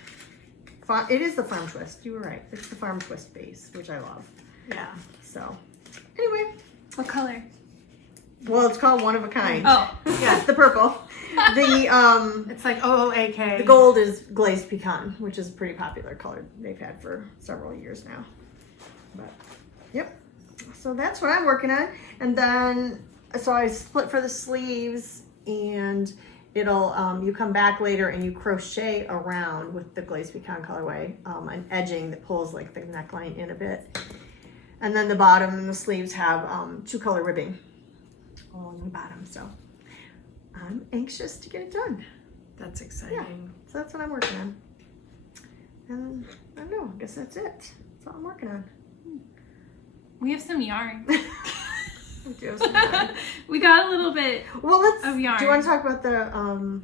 It is the Farm Twist. You were right. It's the Farm Twist base, which I love. Yeah. So, anyway. What color? Well, it's called one of a kind. Oh. Yeah, it's the purple. It's like OOAK. The gold is glazed pecan, which is a pretty popular color they've had for several years now. But, yep. So that's what I'm working on. And then, so I split for the sleeves, and it'll, you come back later and you crochet around with the glazed pecan colorway, an edging that pulls like the neckline in a bit. And then the bottom and the sleeves have 2-color ribbing along the bottom. So I'm anxious to get it done. That's exciting. So that's what I'm working on. And I don't know, I guess that's it. That's all I'm working on. We have some yarn. We do have some yarn. We got a little bit Well, of yarn. do you want to talk about the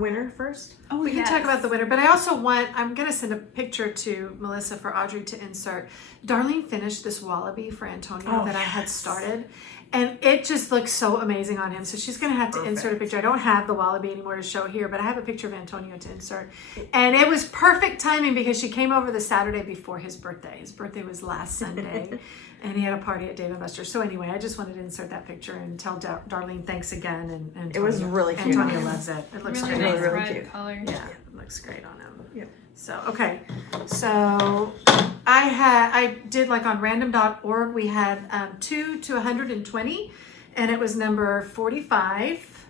winner first? Oh, we can talk about the winner, but I also I'm going to send a picture to Melissa for Audrey to insert. Darlene finished this wallaby for Antonio that I had started, and it just looks so amazing on him. So she's going to have to insert a picture. I don't have the wallaby anymore to show here, but I have a picture of Antonio to insert. And it was perfect timing because she came over the Saturday before his birthday. His birthday was last Sunday. And he had a party at Dave & Buster's. So anyway, I just wanted to insert that picture and tell Darlene thanks again. And it was really cute. Antonio loves it. It looks really great. nice really red cute. color. Yeah, it looks great on him. Yeah. So, okay. So I did like on random.org, we had 2 to 120, and it was number 45.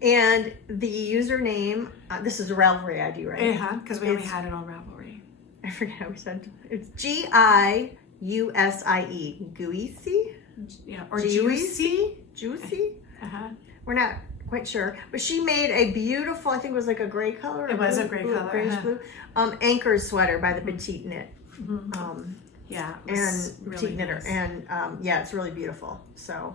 And the username, this is a Ravelry ID, right? Because we only had it on Ravelry. I forget how we said it. It's Giusie. Guisi? Yeah, or Juicy. Juicy? Uh-huh. We're not quite sure. But she made a beautiful, I think it was like a gray color. It was a gray color. Grayish blue. Anchor sweater by the Petite Knit. Yeah, it And was really Petite Knitter. nice. And yeah, it's really beautiful. So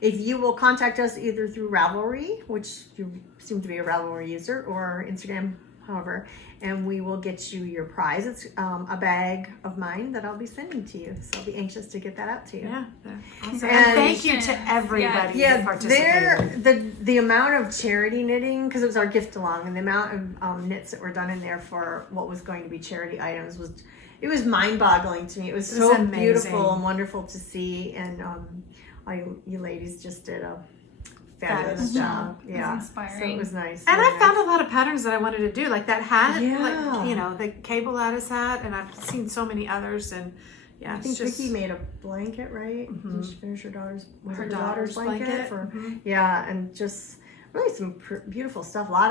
if you will contact us either through Ravelry, which you seem to be a Ravelry user, or Instagram, however, and we will get you your prize. It's a bag of mine that I'll be sending to you. So I'll be anxious to get that out to you. Yeah. Awesome. And thank you to everybody who Yeah, participated. the amount of charity knitting, because it was our gift along, and the amount of knits that were done in there for what was going to be charity items was mind-boggling to me. It was so amazing. beautiful and wonderful to see, and all you ladies just did a fabulous job. It was Yeah, inspiring. so it was nice. And really I found a lot of patterns that I wanted to do, like that hat, Yeah. like, you know, the cable lattice hat, and I've seen so many others, and yeah, I it's think just Vicky made a blanket, right? Did she finish her daughter's daughter's blanket. For, yeah, and just really some beautiful stuff. A lot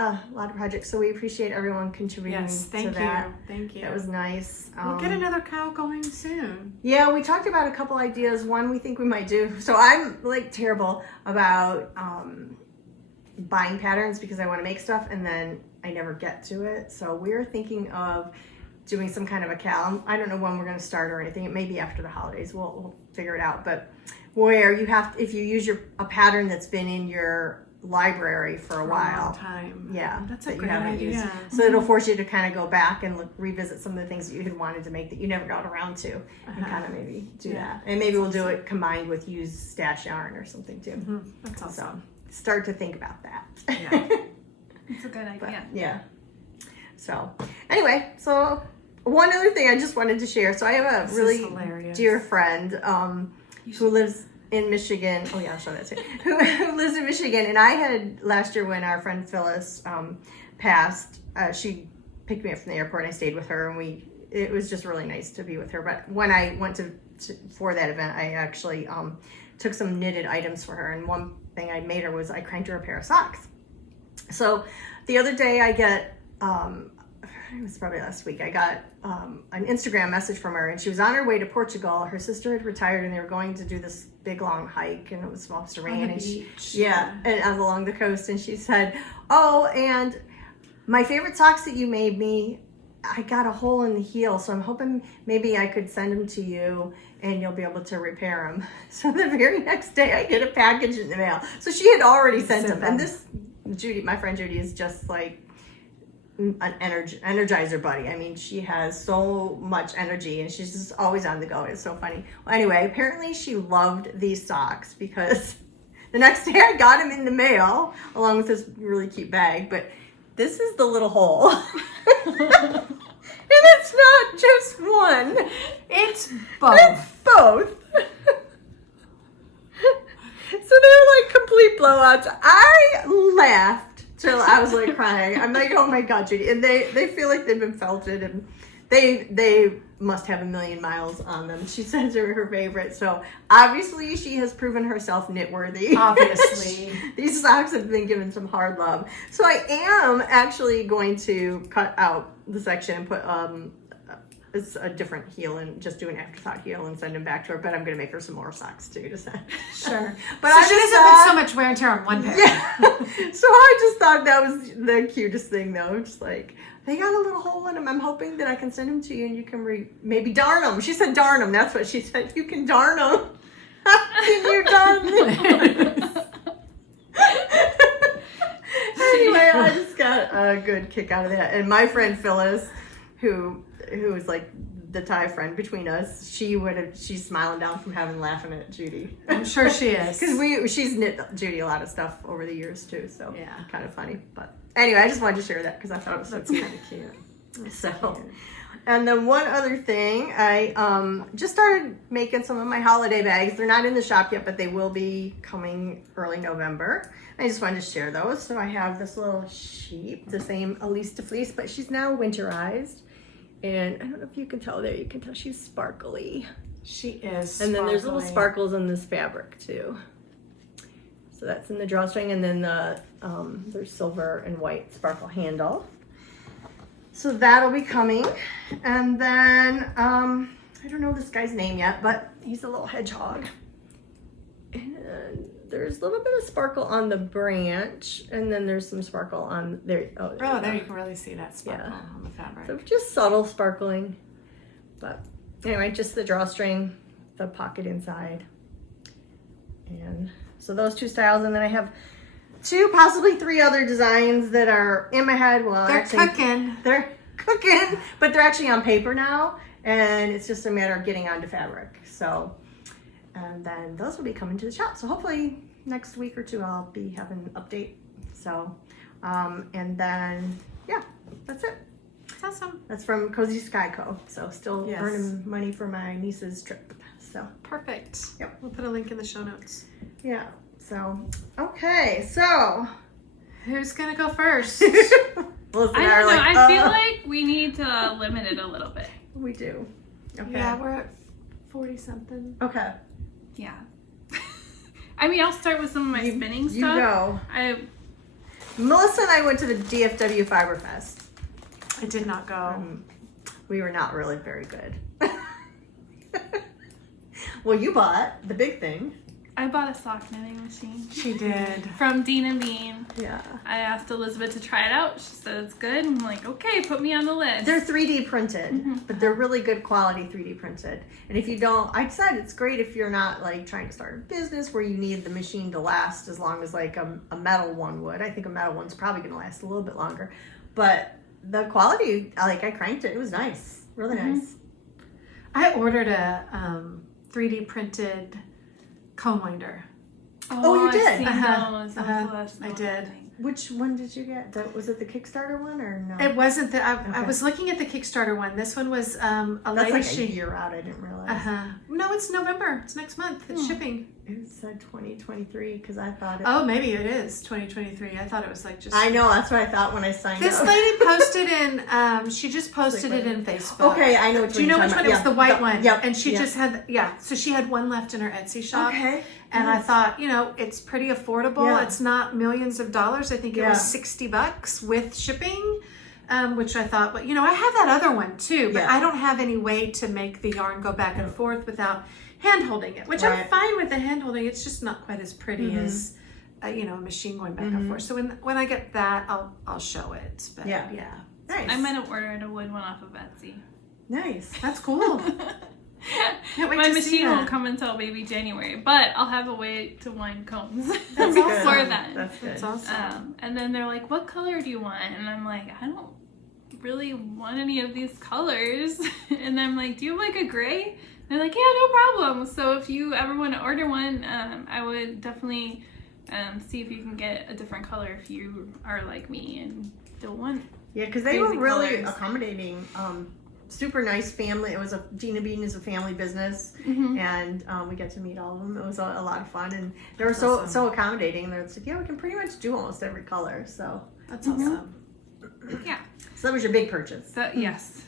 of projects. So we appreciate everyone contributing yes, to thank that. you, thank you. That was nice. We'll get another cow going soon. Yeah, we talked about a couple ideas. One we think we might do. So I'm like terrible about buying patterns because I want to make stuff and then I never get to it. So we're thinking of doing some kind of a cal. I don't know when we're going to start or anything. It may be after the holidays. We'll figure it out. But where you have, if you use a pattern that's been in your library for a while, long time. yeah, That's a that you great haven't idea. used. So it'll force you to kind of go back and revisit some of the things that you had wanted to make that you never got around to, and kind of maybe do that. And maybe we'll do it combined with used stash yarn or something too. That's awesome. So start to think about that. Yeah. It's a good idea. Yeah. So anyway, so one other thing I just wanted to share. So I have a This really is hilarious. dear friend who lives in Michigan. Oh yeah, I'll show that too. Who lives in Michigan, and I had last year when our friend Phyllis passed. She picked me up from the airport, and I stayed with her, and it was just really nice to be with her. But when I went for that event, I actually took some knitted items for her, and one thing I made her was I cranked her a pair of socks. So the other day I get it was probably last week, I got an Instagram message from her, and she was on her way to Portugal. Her sister had retired, and they were going to do this big long hike, and it was supposed to rain. On the beach. And along the coast. And she said, "Oh, and my favorite socks that you made me, I got a hole in the heel, so I'm hoping maybe I could send them to you, and you'll be able to repair them." So the very next day, I get a package in the mail. So she had already sent them, and this Judy, my friend Judy, is just like an energizer buddy. I mean, she has so much energy and she's just always on the go. It's so funny. Well, anyway, apparently she loved these socks because the next day I got them in the mail along with this really cute bag, but this is the little hole. And it's not just one. It's both. It's both. So they're like complete blowouts. I laughed till I was like crying. I'm like, oh my God, Judy. And they feel like they've been felted, and they must have 1,000,000 miles on them. She says they're her favorite. So obviously she has proven herself knit worthy. Obviously. These socks have been given some hard love. So I am actually going to cut out the section and put it's a different heel and just do an afterthought heel and send them back to her. But I'm going to make her some more socks too to send. Sure. But So I she just doesn't put thought, so much wear and tear on one pair. yeah. So I just thought that was the cutest thing, though. Just like, they got a little hole in them. I'm hoping that I can send them to you and you can maybe darn them. She said darn them. That's what she said. You can darn them. Can you darn them? I just got a good kick out of that. And my friend Phyllis, who is like the Thai friend between us, she's smiling down from having laughing at Judy. I'm sure she is. Because she's knit Judy a lot of stuff over the years too, so Yeah. kind of funny. But anyway, I just wanted to share that because I thought it was so cute. Kind of cute. So, and then one other thing, I just started making some of my holiday bags. They're not in the shop yet, but they will be coming early November. I just wanted to share those. So I have this little sheep, the same Elise de Fleece, but she's now winterized. And I don't know if you can tell there, you can tell she's sparkly. She is. And then there's little sparkly. sparkles in this fabric too. So that's in the drawstring, and then there's silver and white sparkle handle. So that'll be coming. And then, I don't know this guy's name yet, but he's a little hedgehog. And there's a little bit of sparkle on the branch, and then there's some sparkle on there. Oh, There you can really see that sparkle Yeah. on the fabric. So just subtle sparkling. But anyway, just the drawstring, the pocket inside. And so those two styles, and then I have 2, possibly 3 other designs that are in my head. Well, They're actually, cooking. They're cooking, but they're actually on paper now, and it's just a matter of getting onto fabric. So, and then those will be coming to the shop. So hopefully next week or 2 I'll be having an update. So, and then yeah, that's it. That's awesome. That's from Cozy Sky Co. So still Yes. earning money for my niece's trip. So Perfect. Yep. We'll put a link in the show notes. yeah. So okay. So Who's gonna go first? Melissa I and are don't know. like, I feel like we need to limit it a little bit. we do. Okay. Yeah, we're at 40 something. Okay. Yeah. I mean, I'll start with some of my spinning You stuff. go. Melissa and I went to the DFW Fiber Fest. I did not go. We were not really very good. Well, you bought the big thing. I bought a sock knitting machine She did. from Dean and Bean. Yeah. I asked Elizabeth to try it out. She said it's good. I'm like, okay, put me on the list. They're 3D printed, but they're really good quality 3D printed. And if you don't, I said it's great if you're not like trying to start a business where you need the machine to last as long as like a metal one would. I think a metal one's probably going to last a little bit longer. But the quality, like I cranked it. It was nice. Really nice. I ordered a 3D printed comb winder. Oh, you I've did? seen Uh-huh. those. I did. Which one did you get? Was it the Kickstarter one or no? It wasn't the. I Okay. was looking at the Kickstarter one. This one was a That's lady. like she. a year out. I didn't realize. No, it's November. It's next month. It's shipping. It said 2023 because I thought it. Oh, maybe it is 2023. I thought it was like just. I know. That's what I thought when I signed This up. lady posted in. She just posted it in Facebook. Okay, I know. Do you know which one? It was the white one. Yep. And she yep. just had, so she had one left in her Etsy shop. Okay. And I thought, it's pretty affordable. Yeah. It's not millions of dollars. I think it Yeah. was $60 with shipping, which I thought, I have that other one too, but Yeah. I don't have any way to make the yarn go back and forth without hand holding it, which I'm Right. fine with the hand holding. It's just not quite as pretty as, a machine going back and forth. So when I get that, I'll show it. But Yeah. Nice. I might have ordered a wood one off of Etsy. Nice. That's cool. Can't wait My to see machine that. won't come until maybe January, but I'll have a way to wind combs That's before good. then. That's good. That's awesome. And then they're like, "What color do you want?" And I'm like, "I don't really want any of these colors." And I'm like, "Do you have like a gray?" And they're like, "Yeah, no problem." So if you ever want to order one, I would definitely see if you can get a different color if you are like me and don't want. Yeah, because they were Crazy really colors. accommodating. Super nice family. It was Gina Bean is a family business, and we got to meet all of them. It was a lot of fun, and they were so accommodating. They're like, we can pretty much do almost every color. So That's awesome. Yeah. So that was your big purchase. So yes.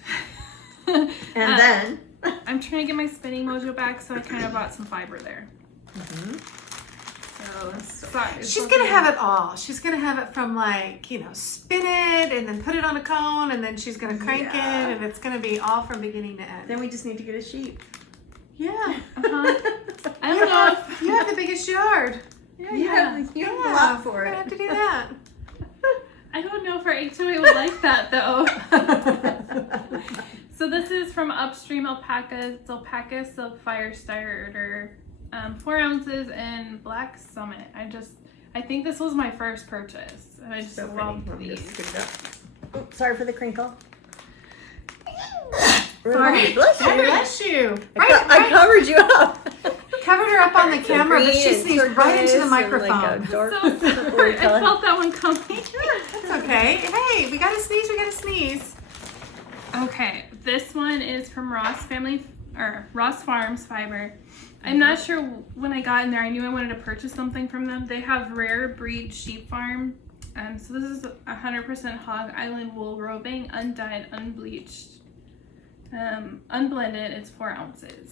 And then I'm trying to get my spinning mojo back, so I kind of bought some fiber there. She's gonna have it all. She's gonna have it from spin it and then put it on a cone and then she's gonna crank it and it's gonna be all from beginning to end. then we just need to get a sheep. Yeah. I don't know if You have the biggest yard. Yeah, you have a lot for I it. have to do that. I don't know if our HOA would like that though. So this is from Upstream Alpaca. It's Alpaca Silk Fire Starter, 4 ounces, and Black Summit. I think this was my first purchase, and I just So love pretty. Let me these. just scoot it up. Oops, sorry for the crinkle. Sorry. Bless God you. bless you. I covered you up. Covered her up on the camera, but she Green and sneezed right into the turquoise and microphone. like a dark So sorry. I color. felt that one coming. That's okay. Hey, we gotta sneeze, we gotta sneeze. Okay, this one is from Ross Farms Fiber. I'm not sure when I got in there, I knew I wanted to purchase something from them. They have rare breed sheep farm. So this is 100% Hog Island wool roving, undyed, unbleached, unblended. It's 4 ounces.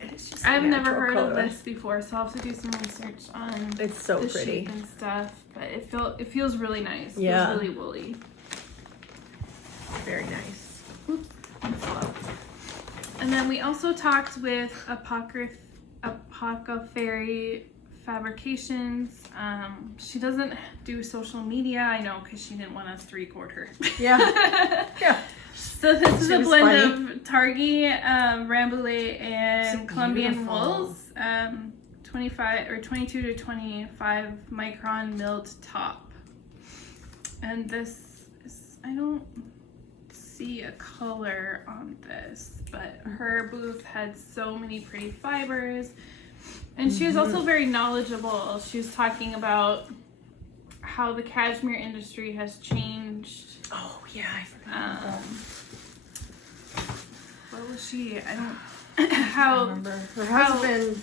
It's just I've never natural heard color. of this before, so I'll have to do some research on It's so the pretty. sheep and stuff. But it feels really nice. Yeah. It feels really woolly. Very nice. And then we also talked with Apothecary Fabrications. She doesn't do social media, I know, because she didn't want us to record her. Yeah. Yeah. So this is She a was blend funny. of Targhee, Rambouillet, and So Colombian beautiful. wools. 25 or 22 to 25 micron milled top. And this is, I don't see a color on this, but her booth had so many pretty fibers. And she was also very knowledgeable. She was talking about how the cashmere industry has changed. Oh yeah, I forgot. about that. What was she? I don't. I How remember her how- husband.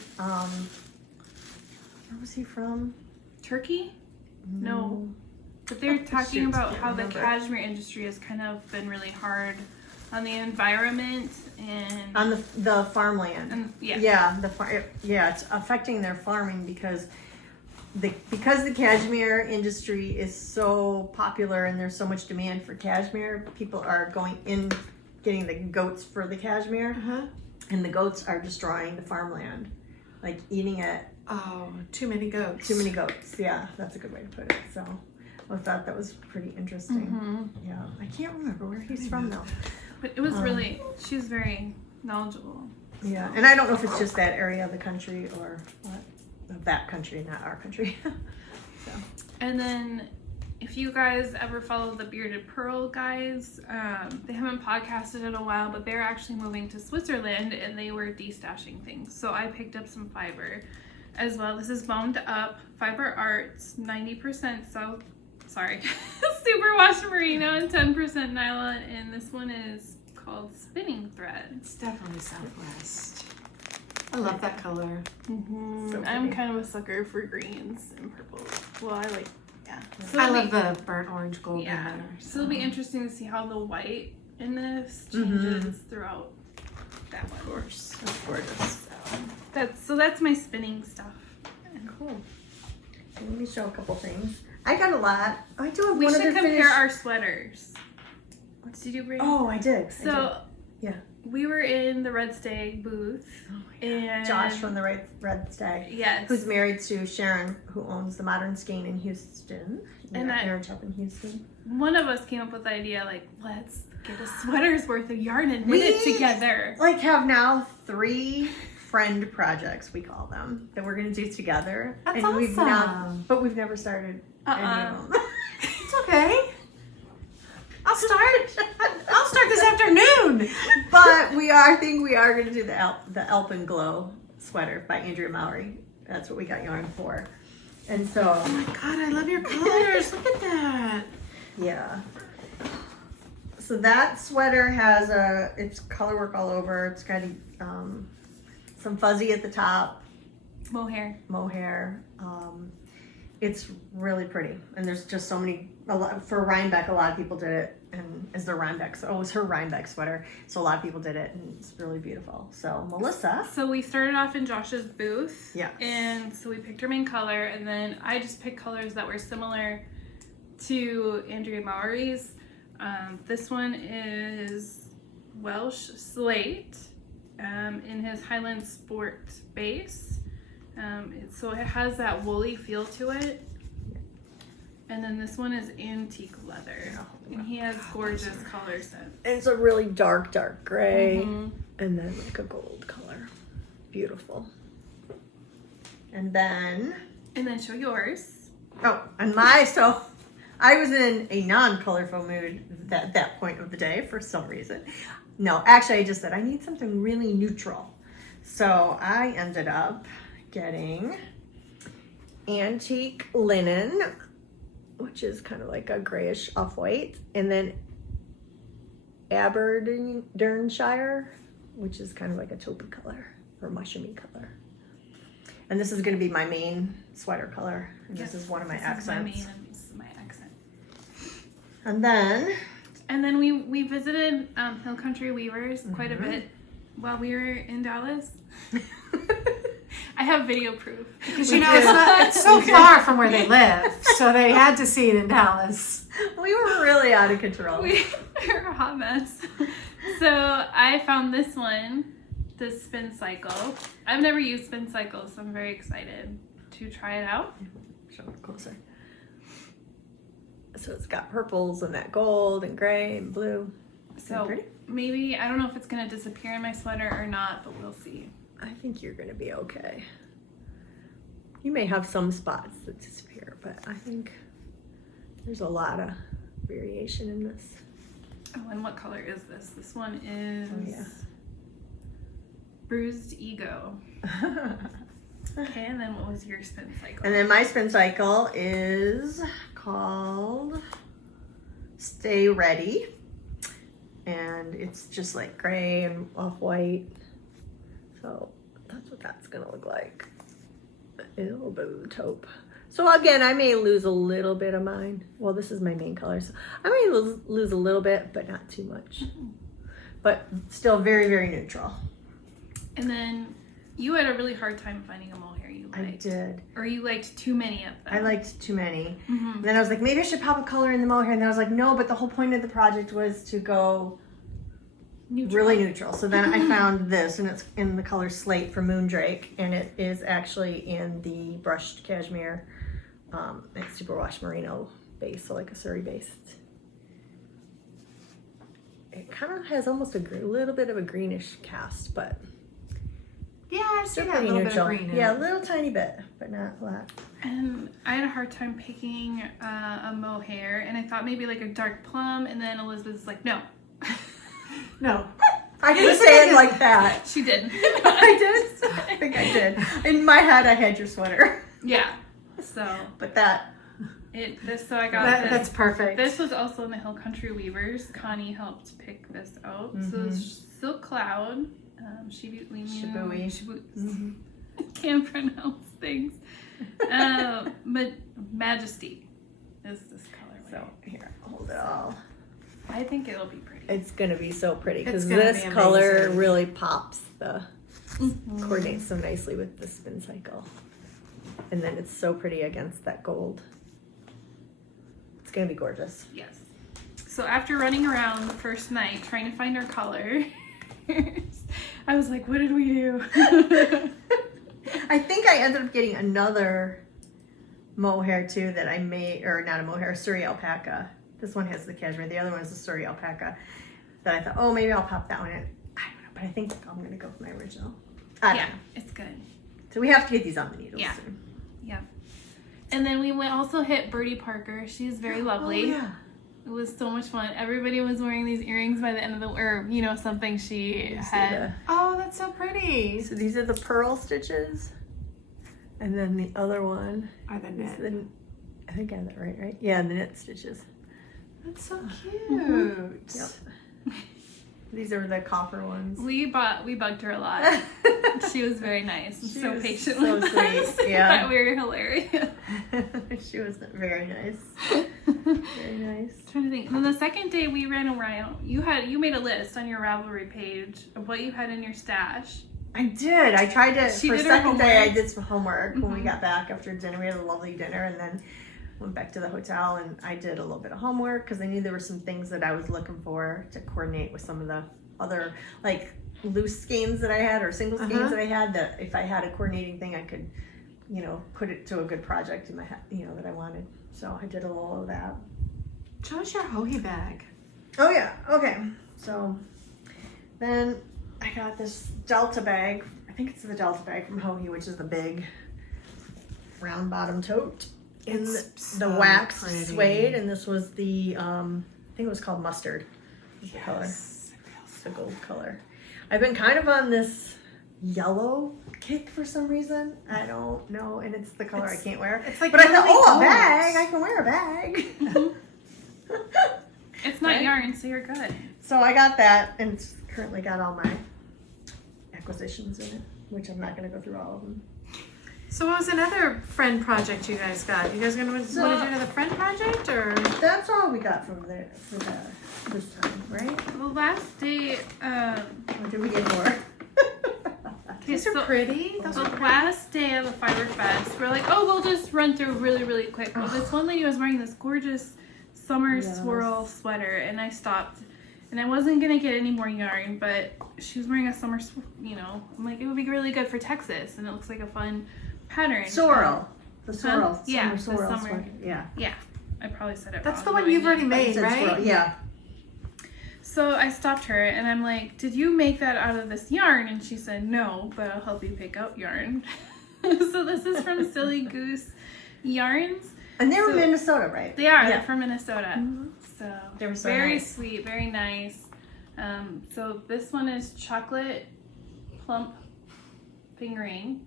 Where was he from? Turkey? No. But they're talking Shoot, about can't how the remember. cashmere industry has kind of been really hard on the environment and On the farmland. yeah. Yeah, it's affecting their farming because the cashmere industry is so popular and there's so much demand for cashmere. People are going in getting the goats for the cashmere, and the goats are destroying the farmland, like eating it. Oh, too many goats. Too many goats. Yeah, that's a good way to put it. So I thought that was pretty interesting. Mm-hmm. Yeah, I can't remember where he's from though. But it was really, she was very knowledgeable. Yeah, and I don't know if it's just that area of the country or what. Of that country, not our country. So. And then if you guys ever follow the Bearded Pearl guys, they haven't podcasted in a while, but they're actually moving to Switzerland and they were destashing things. So I picked up some fiber as well. This is Bound Up Fiber Arts, 90% superwash merino and 10% nylon. And this one is called Spinning Thread. It's definitely Southwest. I love that color. So I'm pretty. kind of a sucker for greens and purples. Well, I like, yeah. So I it'll love be- the burnt orange gold Yeah. in there. So it'll be interesting to see how the white in this changes throughout that one. Of course, that's gorgeous. That's my spinning stuff. Cool. So let me show a couple things. I got a lot. I do have We one should other compare finish. our sweaters. Did you bring? Oh, I did. So Yeah. we were in the Red Stag booth, and Josh from the Red Stag, yes, who's married to Sharon, who owns the Modern Skein in Houston. And I- Aaron Shop in Houston. one of us came up with the idea like, let's get a sweater's worth of yarn and knit it together. Like have now 3 friend projects, we call them, that we're gonna do together. That's and we've awesome. but we've never started any of them. It's okay. I'll start this afternoon. But I think we are gonna do the Alpenglow sweater by Andrea Mowry. That's what we got yarn for. And so Oh my god, I love your colors. Look at that. yeah. So that sweater has it's color work all over. It's got some fuzzy at the top, Mohair. mohair. It's really pretty, and there's just so many. For Rhinebeck, a lot of people did it, and as their Rhinebeck, it was her Rhinebeck sweater, so a lot of people did it, and it's really beautiful. So Melissa, So we started off in Josh's booth. Yeah. And so we picked her main color, and then I just picked colors that were similar to Andrea Mowry's. This one is Welsh Slate in his Highland Sport base. So it has that woolly feel to it. And then this one is antique leather. And he has gorgeous color sets. it's a really dark gray, Mhm. and then like a gold color, beautiful. And then And then show yours. Oh, and so I was in a non-colorful mood at that point of the day for some reason. No, actually I just said I need something really neutral. So I ended up getting antique linen, which is kind of like a grayish off-white, and then Aberdeenshire, which is kind of like a taupey color or mushroomy color. And this is going to be my main sweater color. And Yes, this is one of my this is accents. my main and this is my accent. And then we visited Hill Country Weavers quite a bit while we were in Dallas. I have video proof. Because it's so far from where they live, so they had to see it in Dallas. we were really out of control. We were a hot mess. So I found this one, the Spin Cycle. I've never used Spin Cycle, so I'm very excited to try it out. Show it closer. So it's got purples and that gold and gray and blue. So pretty? maybe, I don't know if it's going to disappear in my sweater or not, but we'll see. I think you're going to be okay. You may have some spots that disappear, but I think there's a lot of variation in this. Oh, and what color is this? This one is yeah. Bruised Ego. Okay, and then what was your Spin Cycle? And then my spin cycle is called Stay Ready. And it's just like gray and off-white. So that's what that's gonna look like. A little bit of taupe. So again, I may lose a little bit of mine. Well, this is my main color, so I may lose a little bit, but not too much. But still very, very neutral. And then you had a really hard time finding a mohair you liked. I did. Or you liked too many of them. I liked too many. Mm-hmm. And then I was like, maybe I should pop a color in the mohair. And then I was like, no, but the whole point of the project was to go really neutral. So then I found this, and it's in the color Slate for Moondrake, and it is actually in the brushed cashmere, it's superwash merino base, so like a Surrey based. It kind of has almost a little bit of a greenish cast, but Yeah, I see still that pretty little neutral. bit of green in Yeah, it. a little tiny bit, but not a lot. And I had a hard time picking a mohair, and I thought maybe like a dark plum, and then Elizabeth's like, no. No. I didn't say it like that. She did. I did? I think I did. In my head, I had your sweater. Yeah. So But that, so I got this. That's perfect. This was also in the Hill Country Weavers. Connie helped pick this out. So it's Silk Cloud, Shibui. Mhm. I can't pronounce things. But Majesty is this colorway. so here, hold it all. I think it'll be pretty. It's gonna be so pretty because It's gonna this be color amazing. really pops coordinates so nicely with the spin cycle. And then it's so pretty against that gold. It's gonna be gorgeous. Yes. So after running around the first night trying to find our color, I was like, what did we do? I think I ended up getting another mohair too that I made, or not a mohair, Surrey alpaca. This one has the cashmere. The other one is the Surrey alpaca. That I thought, oh, maybe I'll pop that one in. I don't know, but I think I'm gonna go with my original. I don't Yeah, know. it's good. So we have to get these on the needles Yeah. soon. Yeah. And then we also hit Birdie Parker. She's very lovely. Oh, yeah. It was so much fun. Everybody was wearing these earrings by the end of the, or something she had. Oh, that's so pretty. So these are the pearl stitches. And then the other one Are the is knit. the, I think I have that right? Yeah, the knit stitches. That's so cute. Yep. These are the copper ones. We bugged her a lot. She was very nice and She so was patient so with sweet, us. yeah. That we were hilarious. She was very nice. Very nice. Trying to think. And then the second day we ran around. You made a list on your Ravelry page of what you had in your stash. I did. I tried to, She for did her second day, I homework. did some homework when we Mhm. got back after dinner. We had a lovely dinner and then went back to the hotel and I did a little bit of homework because I knew there were some things that I was looking for to coordinate with some of the other like loose skeins that I had or single skeins that I had, that if I had a coordinating thing I could, put it to a good project in my head, that I wanted. So I did a little of that. Show us your hoagie bag. Oh yeah, okay. So then I got this Delta bag. I think it's the Delta bag from Hohi, which is the big round bottom tote in It's the so wax pretty. suede, and this was the I think it was called mustard. Was the color. Yes, it feels It's the gold color. I've been kind of on this yellow kick for some reason. I don't know, and it's the color I can't wear. It's like But I thought, really oh, a cold. bag! I can wear a bag. It's not Right? yarn, so you're good. So I got that, and it's currently got all my acquisitions in it, which I'm not going to go through all of them. So what was another friend project you guys got? You guys gonna want to do another friend project or? That's all we got from there for this time, right? The last day, Or did we get more? These are pretty. Those the are pretty. last day of the Fiber Fest, we're like, oh, we'll just run through really, really quick. Well, this one lady was wearing this gorgeous summer Yes. swirl sweater, and I stopped. And I wasn't gonna get any more yarn, but she was wearing a summer, I'm like, it would be really good for Texas, and it looks like a fun pattern. Sorrel. The sorrel. Huh? Yeah, the sorrel summer. sweater. Yeah. Yeah, I probably said it That's wrong. the one but I you've did. already You made, said right? swirl. Yeah. So I stopped her and I'm like, did you make that out of this yarn? And she said, no, but I'll help you pick out yarn. So this is from Silly Goose Yarns. And they were So- Minnesota, right? They are, Yeah. they're from Minnesota. Mhm. So They were so very nice. sweet, very nice. So this one is chocolate plump fingering.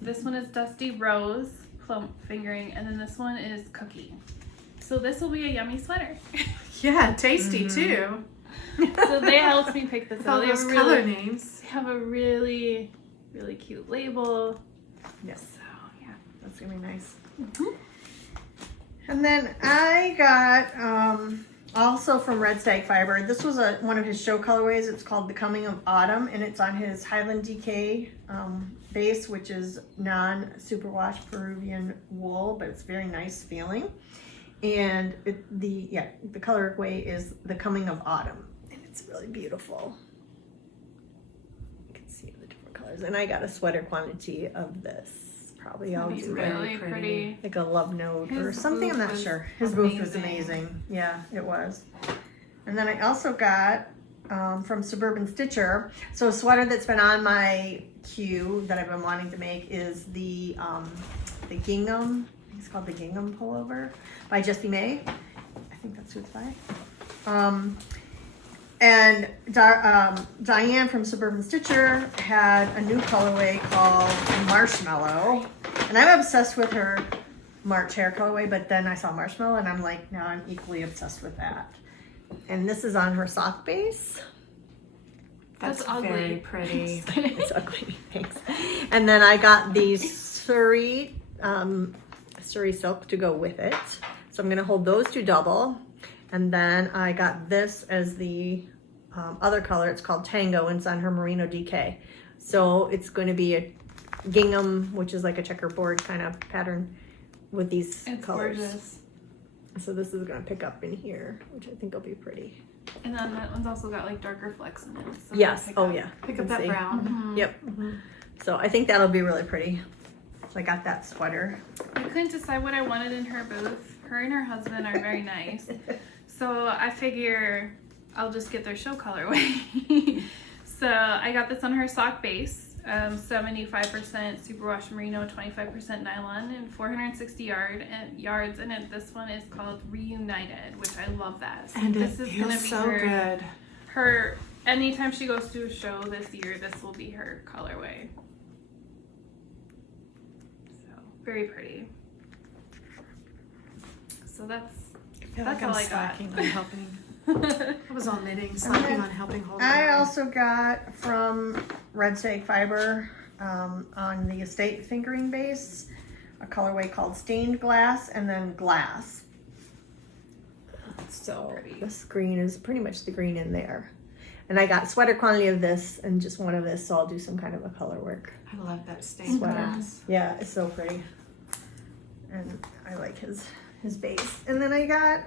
This one is dusty rose plump fingering, and then this one is cookie. So this will be a yummy sweater. Yeah, tasty too. So they helped me pick this With all out. They those have a color really, names. they have a really, really cute label. Yes. So yeah. That's going to be nice. Mhm. And then I got also from Red Stag Fiber. This was one of his show colorways. It's called The Coming of Autumn, and it's on his Highland DK base, which is non-superwash Peruvian wool, but it's very nice feeling. And the colorway is The Coming of Autumn, and it's really beautiful. You can see the different colors. And I got a sweater quantity of this. Probably I'll It's do really pretty. pretty. like a love note or His something. I'm booth not was sure. His booth was amazing. amazing. Yeah, it was. And then I also got from Suburban Stitcher. So a sweater that's been on my queue that I've been wanting to make is the gingham. I think it's called the gingham pullover by Jessie May. I think that's who it's by. And Diane from Suburban Stitcher had a new colorway called Marshmallow. And I'm obsessed with her March hair colorway, but then I saw Marshmallow and I'm like, now I'm equally obsessed with that. And this is on her sock base. That's ugly. very pretty. Just kidding. It's ugly, thanks. And then I got these Surrey silk to go with it. So I'm gonna hold those two double. And then I got this as the other color. It's called Tango, and it's on her Merino DK. So it's going to be a gingham, which is like a checkerboard kind of pattern with these It's colors. gorgeous. So this is going to pick up in here, which I think will be pretty. And then that one's also got like darker flecks in it. So Yes. pick Oh up. yeah. Pick You up can that see. brown. Mhm. Yep. So I think that'll be really pretty. So I got that sweater. I couldn't decide what I wanted in her booth. Her and her husband are very nice. So I figure I'll just get their show colorway. So I got this on her sock base, 75% superwash merino, 25% nylon, and 460 yards. And this one is called Reunited, which I love that. So And this it is gonna feels be so good. her. Anytime she goes to a show this year, this will be her colorway. So very pretty. So that's. I feel That's like I'm all I got. slacking on helping. I was all knitting, slacking on helping hold I on. also got from Red Stag Fiber on the estate fingering base a colorway called Stained Glass and then Glass. So Pretty. this green is pretty much the green in there. And I got sweater quantity of this and just one of this, so I'll do some kind of a color work. I love that stained Sweater. glass. Yeah, it's so pretty. And I like his base. And then I got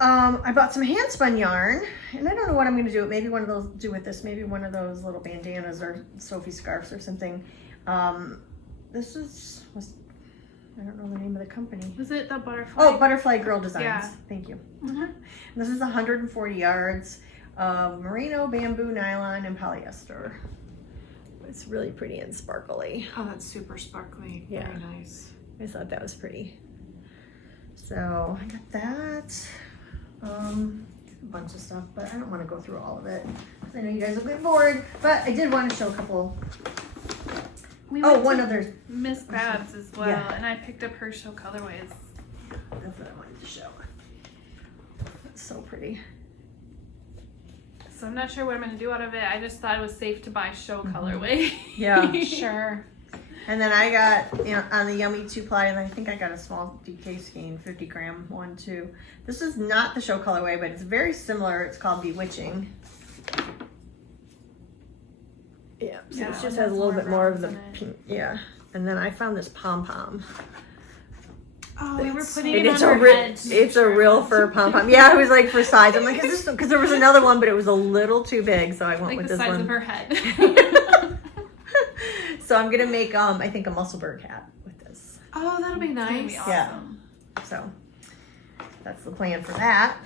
I bought some hand spun yarn, and I don't know what I'm going to do. Maybe one of those with this. Maybe one of those little bandanas or Sophie scarves or something. This was I don't know the name of the company. Was it the butterfly? Oh, Butterfly Girl Designs. Yeah. Thank you. Mhm. This is 140 yards of merino, bamboo, nylon, and polyester. It's really pretty and sparkly. Oh, that's super sparkly. Yeah. Very nice. I thought that was pretty. So I got that. A bunch of stuff, but I don't want to go through all of it. I know you guys will get bored, but I did want to show a couple. One other. Miss Babs as well, Yeah. and I picked up her show colorways. That's what I wanted to show. It's so pretty. So I'm not sure what I'm going to do out of it. I just thought it was safe to buy show colorway. Yeah. Sure. And then I got, on the Yummy 2-ply, and I think I got a small DK skein, 50 gram one too. This is not the show colorway, but it's very similar. It's called Bewitching. Yeah, so Yeah, it it just has has a little more bit more of browns the in it. pink. Yeah. And then I found this pom-pom. Oh, We were it's putting And it it's on a her real, head to make it's a sure it real was- fur pom-pom. Yeah, I was like for size. I'm like, is this, because there was another one, but it was a little too big, so I went like with the this size one. of her head. So I'm gonna make, I think a Musselburgh hat with this. Oh, that'll be It's gonna nice. be Yeah. awesome. So that's the plan for that.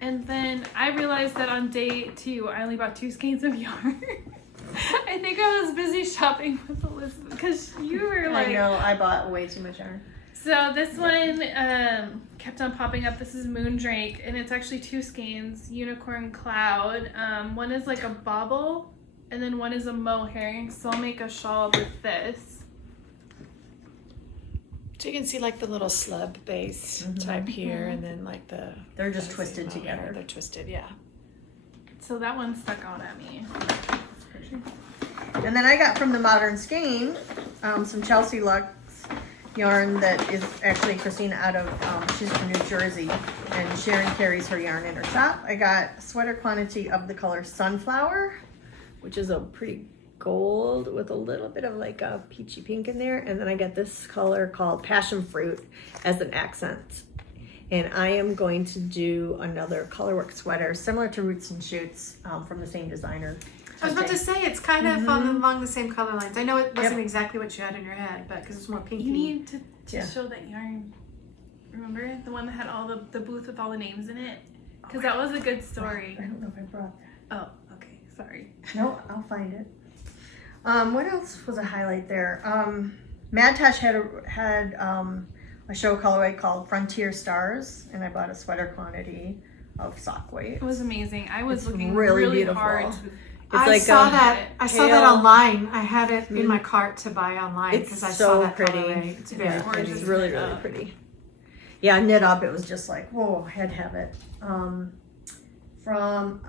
And then I realized that on day 2, I only bought 2 skeins of yarn. I think I was busy shopping with Elizabeth because you were like. I know I bought way too much yarn. So this one kept on popping up. This is Moondrake, and it's actually 2 skeins, Unicorn Cloud. One is like a bauble, and then one is a mohair. So I'll make a shawl with this. So you can see like the little slub base type here, and then like the. They're just twisted mohair. together. They're twisted, yeah. So that one stuck out at me. And then I got from the Modern Skein some Chelsea Lux yarn that is actually Christina out of, she's from New Jersey, and Sharon carries her yarn in her shop. I got a sweater quantity of the color Sunflower, which is a pretty gold with a little bit of like a peachy pink in there. And then I got this color called Passion Fruit as an accent. And I am going to do another colorwork sweater similar to Roots and Shoots from the same designer. I was about to say it's kind of along the same color lines. I know it wasn't exactly what you had in your head, but because it's more pinky. You need to Yeah. show that yarn. Remember the one that had all the booth with all the names in it? Because that was a good story. I don't know if I brought that. Oh, okay. Sorry. No, I'll find it. What else was a highlight there? Mad Tash had a show colorway called Frontier Stars, and I bought a sweater quantity of sock weight. It was amazing. I was It's looking really really beautiful. hard. I saw that pale- online. I had it in my cart to buy online It's because I so saw that pretty. colorway. It's very Yeah, pretty. it's really, really pretty. Yeah, knit up, it was just like, whoa, I had to have it. From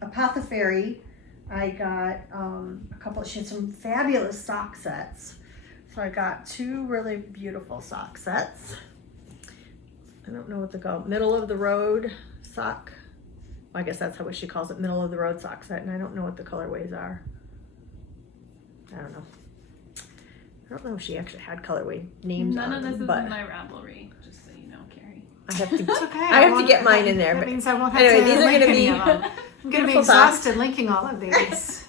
Apothecary, I got a couple, she had some fabulous sock sets. So I got 2 really beautiful sock sets. I don't know what they call, middle of the road sock. I guess that's what she calls it, middle of the road sock set, and I don't know what the colorways are. I don't know. I don't know if she actually had colorway names None on of this them, is but in my Ravelry, just so you know, Carrie. I have to. It's okay. I have to won't- get mine in there. That But means I won't have anyway, to these are link gonna any be of them. I'm going to be beautiful socks. exhausted linking all of these.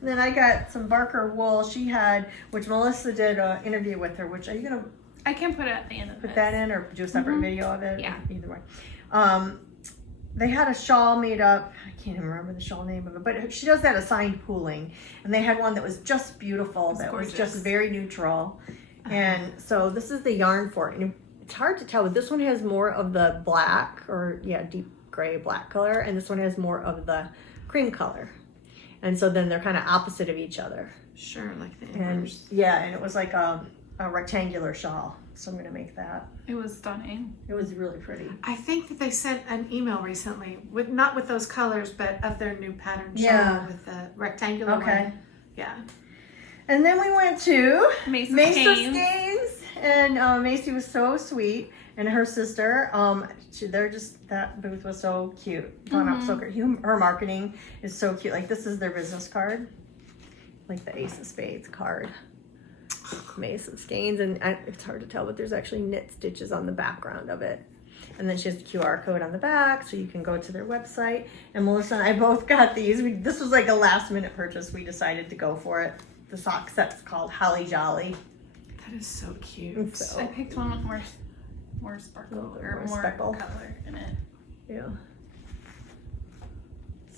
Then I got some Barker wool. She had, which Melissa did an interview with her. Which are you gonna I can put it at the end of put this. that in or do a separate video of it? Yeah. Either way. They had a shawl made up. I can't even remember the shawl name of it, but she does that assigned pooling, and they had one that was just beautiful. It's that was gorgeous. just very neutral. And so this is the yarn for it. And it's hard to tell, but this one has more of the black or deep gray black color, and this one has more of the cream color. And so then they're kind of opposite of each other. Sure, like the And inverse. and it was like a rectangular shawl. So I'm gonna make that. It was stunning. It was really pretty. I think that they sent an email recently, with not with those colors, but of their new pattern shawl Yeah. with the rectangular Okay. one. Yeah. And then we went to Mesa Mesa Skeins. Skeins, and Macy was so sweet, and her sister. They're just, that booth was so cute. Gone up so great. Her marketing is so cute. Like this is their business card, like the Ace of Spades card. Mesa Skeins, and it's hard to tell, but there's actually knit stitches on the background of it. And then she has the QR code on the back, so you can go to their website. And Melissa and I both got these. This was like a last minute purchase. We decided to go for it. The sock set's called Holly Jolly. That is so cute. And so, I picked one with more sparkle Little bit or more more speckle. color in it. yeah.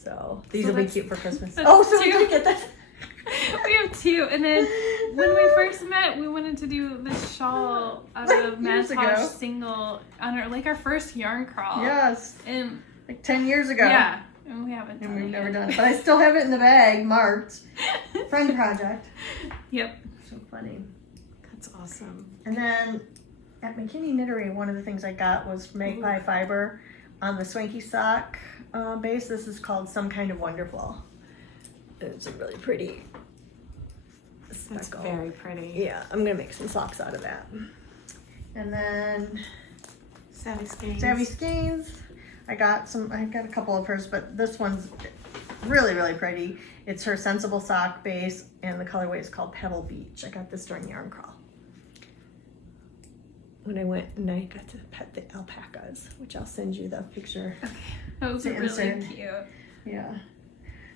So these So will be that's- cute for Christmas. that's Oh, so we two. did get that. We have 2, and then when we first met, we wanted to do this shawl out of Years ago. Macintosh single on our first yarn crawl. Yes, And like 10 years ago. yeah, and we haven't And done we've it never yet. done it. But I still have it in the bag, marked. Friend project. Yep. So funny. That's awesome. And then at McKinney Knittery, one of the things I got was Magpie Fiber on the Swanky Sock base. This is called Some Kind of Wonderful. It's a really pretty That's speckle. very pretty. Yeah, I'm gonna make some socks out of that. And then Savvy Skeins. Savvy Skeins. I got a couple of hers, but this one's really, really pretty. It's her Sensible Sock base, and the colorway is called Pebble Beach. I got this during Yarn Crawl. When I went and I got to pet the alpacas, which I'll send you the picture. Those To are really insert. cute. Yeah.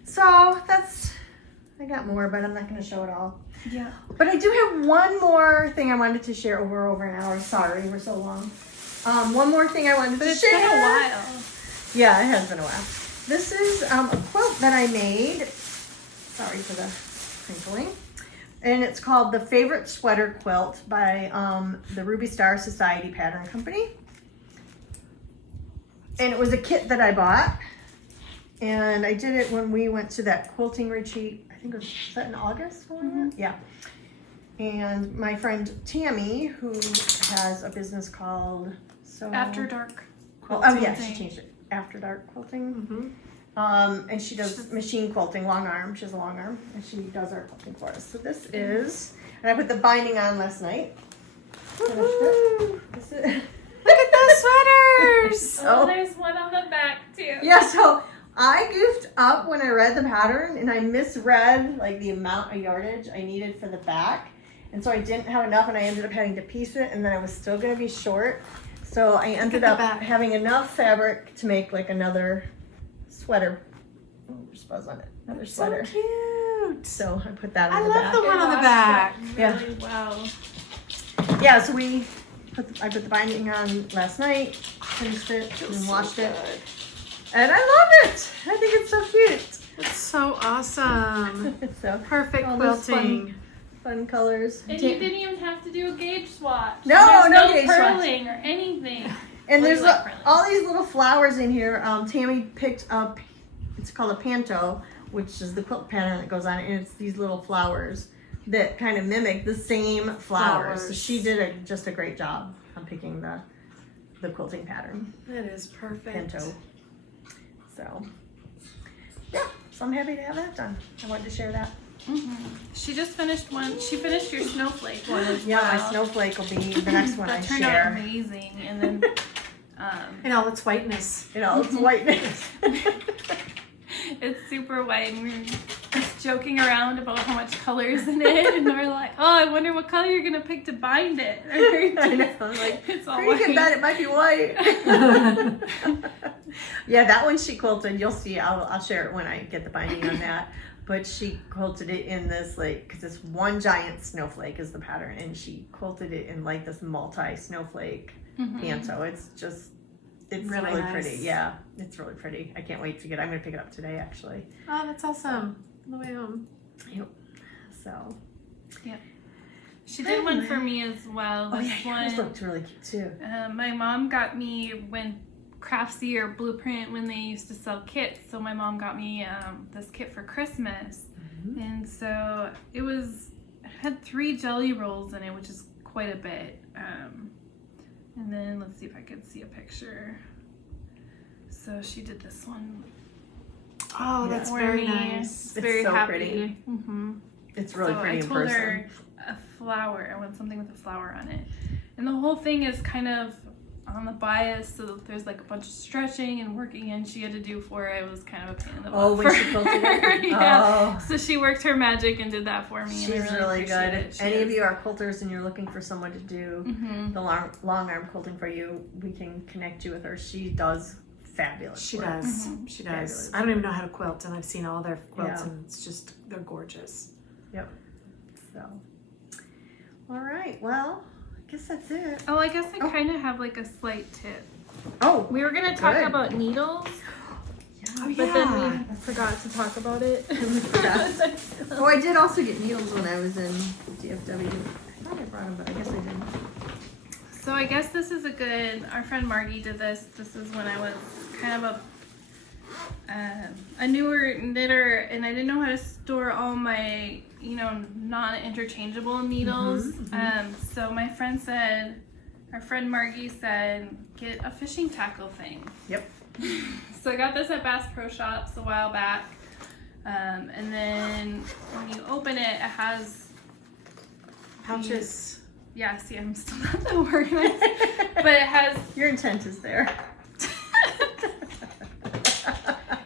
So I got more, but I'm not going to show it all. Yeah. But I do have one more thing I wanted to share over an hour. Sorry, we're so long. One more thing I wanted But to it's share. been a while. Yeah, it has been a while. This is a quilt that I made. Sorry for the crinkling. And it's called the Favorite Sweater Quilt by the Ruby Star Society Pattern Company. And it was a kit that I bought. And I did it when we went to that quilting retreat. I think was that in August? Yeah. And my friend Tammy, who has a business called After Dark. Oh Quilting yeah, she thing. changed it. After Dark Quilting. Mm-hmm. And she does machine quilting, long arm. She has a long arm, and she does our quilting for us. So this is, and I put the binding on last night. Finished it. This is, Look at those sweaters! Oh, there's one on the back too. yeah, so I goofed up when I read the pattern, and I misread like the amount of yardage I needed for the back, and so I didn't have enough, and I ended up having to piece it, and then I was still going to be short. So I ended the up back. having enough fabric to make like another sweater. Oh, there's fuzz on it. Another So sweater. cute. So I put that on I the love back. the one on the back. Yeah. Really well. Yeah, so I put the binding on last night, finished it, and washed it. And I love it. I think it's so cute. It's so awesome. So Perfect all those quilting. fun colors. And you didn't even have to do a gauge swatch. No, There's no gauge swatch. purling or anything. And What do there's you like for all these little flowers in here. Tammy picked up, it's called a panto, which is the quilt pattern that goes on it, and it's these little flowers that kind of mimic the same flowers. So Flowers. she did just a great job on picking the quilting pattern, That is perfect. panto. So, yeah, so I'm happy to have that done. I wanted to share that. She just finished one. She finished your snowflake one as Yeah, my well. snowflake will be the next one I That turned out share. amazing. And then In all its whiteness. You know, it's whiteness. it's super white. And we were just joking around about how much color is in it. And we're like, oh, I wonder what color you're going to pick to bind it. I know, I'm like, It's all you can white. bet it might be white. Yeah, that one she quilted. You'll see. I'll share it when I get the binding on that. But she quilted it in this like, because it's one giant snowflake is the pattern, and she quilted it in like this multi snowflake panto. It's Really really nice. pretty. Yeah, it's really pretty. I can't wait to get. I'm gonna pick it up today actually. Oh, that's awesome. On the way home. Yep. So. She did one for me as well. Oh This yeah, yours one, looked really cute too. my mom got me when Craftsy or Blueprint when they used to sell kits. So my mom got me this kit for Christmas, and so it had 3 jelly rolls in it, which is quite a bit. And then let's see if I could see a picture. So she did this one. Oh, that's for very me. nice. It's Very so happy. pretty. Mm-hmm. It's really So pretty I in told person. her a flower. I want something with a flower on it. And the whole thing is kind of on the bias, so that there's like a bunch of stretching and working in she had to do for it. It was kind of a pain in the butt. Oh, when for she quilted it? her. Yeah. Oh. So she worked her magic and did that for me. She's and I really appreciate good. it. If She any of is. you are quilters and you're looking for someone to do Mhm. the long arm quilting for you, we can connect you with her. She does fabulous She work. does. Mhm. She does. Fabulous. I don't even know how to quilt, and I've seen all their quilts, Yeah. and it's just, they're gorgeous. So, all right. Well, I guess that's it. Oh, I guess I Oh. kind of have like a slight tip. Oh, We were gonna talk Good. about needles. yes. Oh, but then we forgot to talk about it. Oh, I did also get needles when I was in DFW. I thought I brought them, but I guess I didn't. So I guess this is our friend Margie did this. This is when I was kind of a newer knitter, and I didn't know how to store all my, non-interchangeable needles. So my friend said, our friend Margie said, get a fishing tackle thing. Yep. So I got this at Bass Pro Shops a while back. And then when you open it, it has pouches. Yeah, see, I'm still not that organized. But it has... Your intent is there.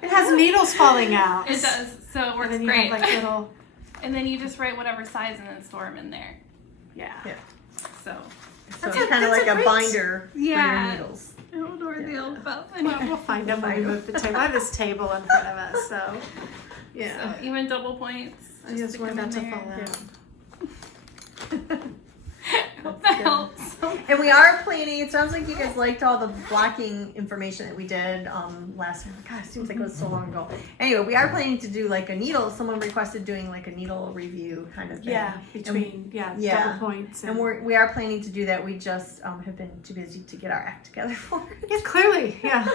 It has needles falling out. It does, so it works and then great. You have like little... And then you just write whatever size and then store them in there. Yeah. So it's kind of like a binder for your needles. I don't know where the old felt. We'll find them when we move the table. I have this table in front of us, so... Yeah. So even double points. I just want that to fall out. Hope that helps. And we are planning, it sounds like you guys liked all the blocking information that we did last time. God, it seems like it was so long ago. Anyway, we are planning to do like a needle, someone requested doing like a needle review kind of thing. Yeah, between, double points. And we are planning to do that. We just have been too busy to get our act together for it. Yeah, clearly, yeah.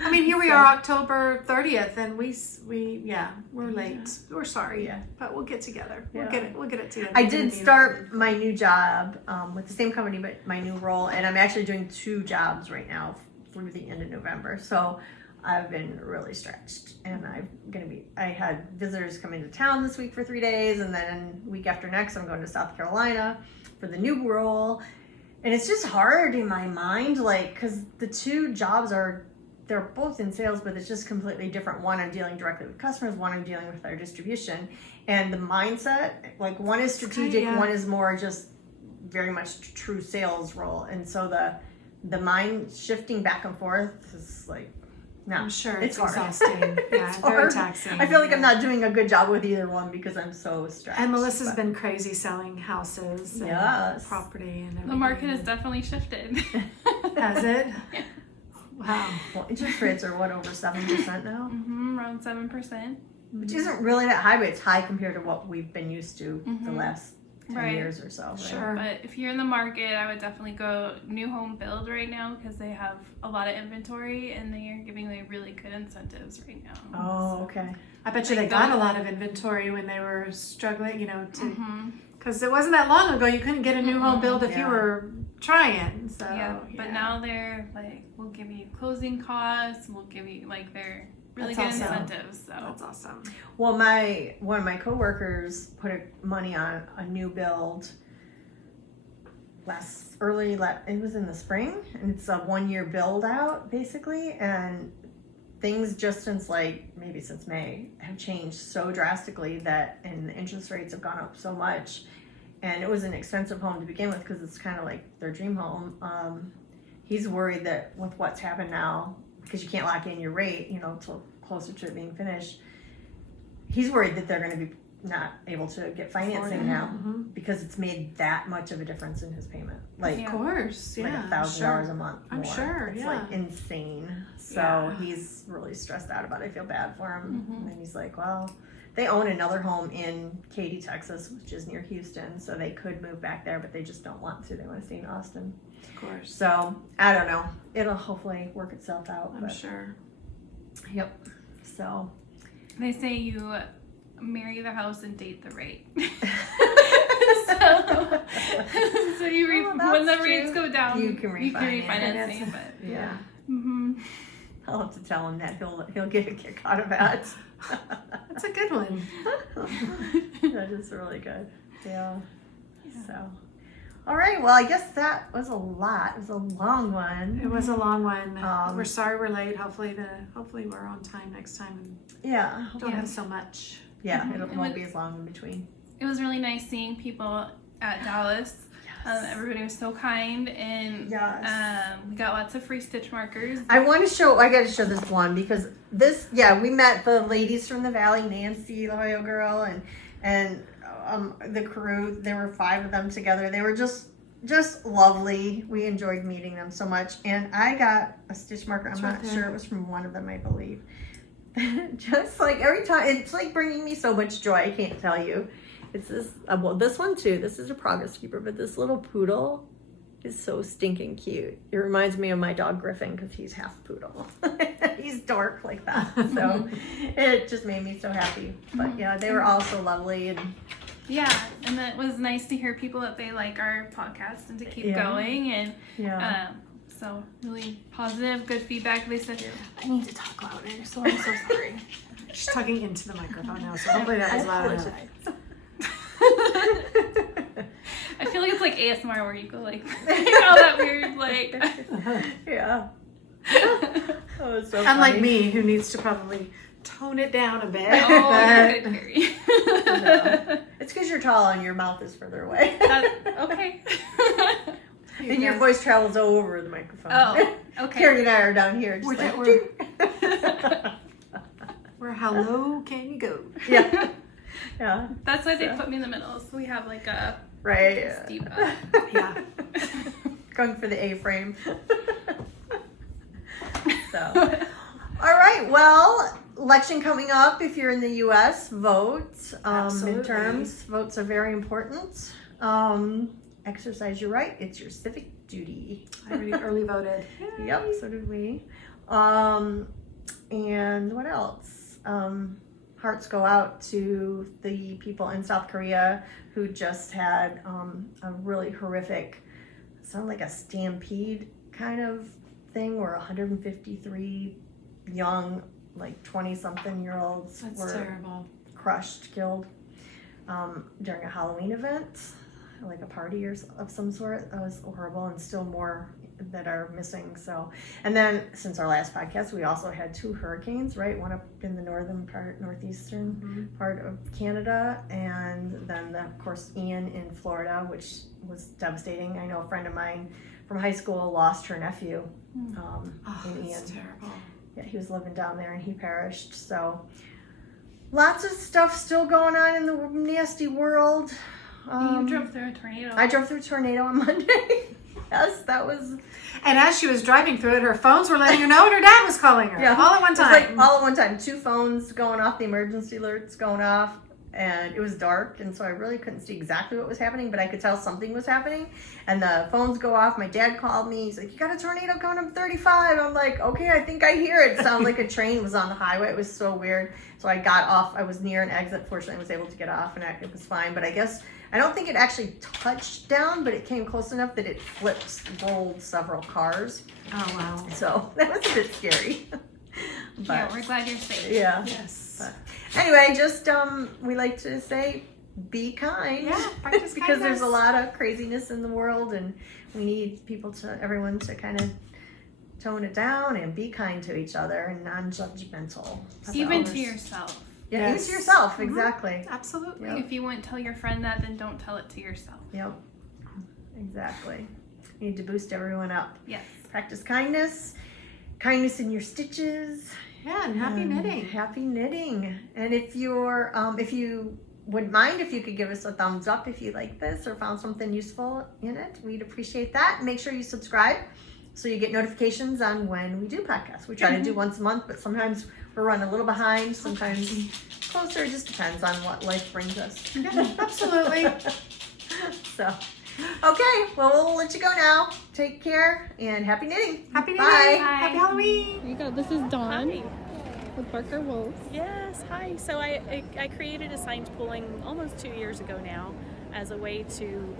I mean, here we are October 30th and we're late. We're sorry, but we'll get together. We'll get it together. I did start my new job with the same company, but my new role, and I'm actually doing 2 jobs right now through the end of November. So I've been really stretched, and I had visitors come into town this week for 3 days, and then week after next I'm going to South Carolina for the new role. And it's just hard in my mind, like, because the 2 jobs they're both in sales, but it's just completely different. One, I'm dealing directly with customers. One, I'm dealing with our distribution. And the mindset, like, one is strategic, one is more just very much true sales role. And so the mind shifting back and forth is like, no, I'm sure it's hard. exhausting. Yeah, It's very hard. taxing. I feel like I'm not doing a good job with either one because I'm so stressed. And Melissa's been crazy selling houses and property and everything. The market has definitely shifted. Has it? Yeah. Wow. Well, interest rates are what, over 7% now? Around 7%. Which isn't really that high, but it's high compared to what we've been used to the last 10 years or so. Right? Sure. But if you're in the market, I would definitely go new home build right now because they have a lot of inventory and they are giving really good incentives right now. Oh, okay. I bet you they got a lot of inventory when they were struggling, because it wasn't that long ago you couldn't get a new home build if you were trying. So but now they're like, we'll give you closing costs, we'll give you they're really That's good awesome. incentives. So That's awesome. Well, one of my coworkers put money on a new build it was in the spring, and it's a 1-year build out basically, and things just since May have changed so drastically and the interest rates have gone up so much, and it was an expensive home to begin with because it's kind of like their dream home. He's worried that with what's happened now, because you can't lock in your rate, till closer to it being finished. He's worried that they're going to be not able to get financing now because it's made that much of a difference in his payment. Of course, like $1,000 a month more. I'm sure, it's like insane. So he's really stressed out about it. I feel bad for him. And he's like, well, they own another home in Katy, Texas, which is near Houston, so they could move back there, but they just don't want to. They want to stay in Austin. Of course. So I don't know. It'll hopefully work itself out. I'm sure. Yep. So they say you marry the house and date the rate. so you when the rates go down, you can refinance it. But yeah. I'll have to tell him that he'll get a kick out of that. That's a good one. That is really good. Yeah. So. All right. Well, I guess that was a lot. It was a long one. It was a long one. We're sorry we're late. Hopefully we're on time next time. Yeah. Don't have so much. Yeah. It won't be as long in between. It was really nice seeing people at Dallas. Everybody was so kind, and we got lots of free stitch markers. I got to show this one because we met the ladies from the Valley, Nancy, the Ohio girl, and the crew. There were 5 of them together. They were just lovely. We enjoyed meeting them so much. And I got a stitch marker. I'm not sure. It was from one of them, I believe. Just like every time, it's like bringing me so much joy. I can't tell you. It's this, well, this one too. This is a progress keeper, but this little poodle is so stinking cute. It reminds me of my dog Griffin because he's half poodle. He's dark like that. So it just made me so happy. But yeah, they were all so lovely. And yeah, and it was nice to hear people that they like our podcast and to keep going. And so really positive, good feedback. They said, I need to talk louder, so I'm so sorry. She's talking into the microphone now, so hopefully that was loud enough. I feel like it's like ASMR where you go like all that weird like. Yeah. That was so Unlike funny. me, who needs to probably tone it down a bit. Oh, you're good, Carrie. No. It's because you're tall and your mouth is further away. Okay. And your voice travels over the microphone. Oh, okay. Carrie and I are down here. Just Where how low can you go? Yeah. Yeah. That's why they put me in the middle, so we have like a Right. steep Yeah. Going for the A-frame. So, all right. Well, election coming up. If you're in the U.S., vote. Absolutely. Midterms. Votes are very important. Exercise your right. It's your civic duty. I already early voted. Yep, so did we. And what else? Hearts go out to the people in South Korea who just had a really horrific, sounded like a stampede kind of thing where 153 young, like 20-something-year-olds were terrible. crushed, killed during a Halloween event, like a party of some sort. That was horrible, and still more that are missing. So, and then since our last podcast, we also had 2 hurricanes, right? One up in the northeastern part of Canada, and then of course Ian in Florida, which was devastating. I know a friend of mine from high school lost her nephew in Ian. That's terrible. Yeah, he was living down there and he perished. So lots of stuff still going on in the nasty world. You drove through a tornado. I drove through a tornado on Monday. Yes, that was. And as she was driving through it, her phones were letting her know, and her dad was calling her. Yeah, all at one It was time. like all at one time. 2 phones going off, the emergency alerts going off, and it was dark, and so I really couldn't see exactly what was happening, but I could tell something was happening. And the phones go off. My dad called me. He's like, "You got a tornado coming up 35." I'm like, "Okay, I think I hear it." It sounded like a train was on the highway. It was so weird. So I got off. I was near an exit. Fortunately, I was able to get off, and it was fine. But I guess I don't think it actually touched down, but it came close enough that it rolled several cars. Oh, wow. So that was a bit scary. But, Yeah, we're glad you're safe. yeah. Yes. But anyway, just we like to say be kind. Yeah, practice because there's a kindness. lot of craziness in the world, and we need everyone to kind of tone it down and be kind to each other and non-judgmental. Even So- to yourself. Yeah, even Yes. to yourself, Mhm. exactly. Absolutely. Yep. If you wouldn't tell your friend that, then don't tell it to yourself. Yep, exactly. You need to boost everyone up. Yes. Practice kindness in your stitches. Yeah, and happy knitting. Happy knitting. And if you wouldn't mind if you could give us a thumbs up if you like this or found something useful in it, we'd appreciate that. Make sure you subscribe so you get notifications on when we do podcasts. We try to do once a month, but sometimes we're running a little behind, sometimes closer. It just depends on what life brings us. Yeah, absolutely. So, okay, well, we'll let you go now. Take care and happy knitting. Happy knitting. Bye. Happy Halloween. Here you go. This is Dawn with Barker Wolves. Yes, hi. So I created assigned pooling almost 2 years ago now as a way to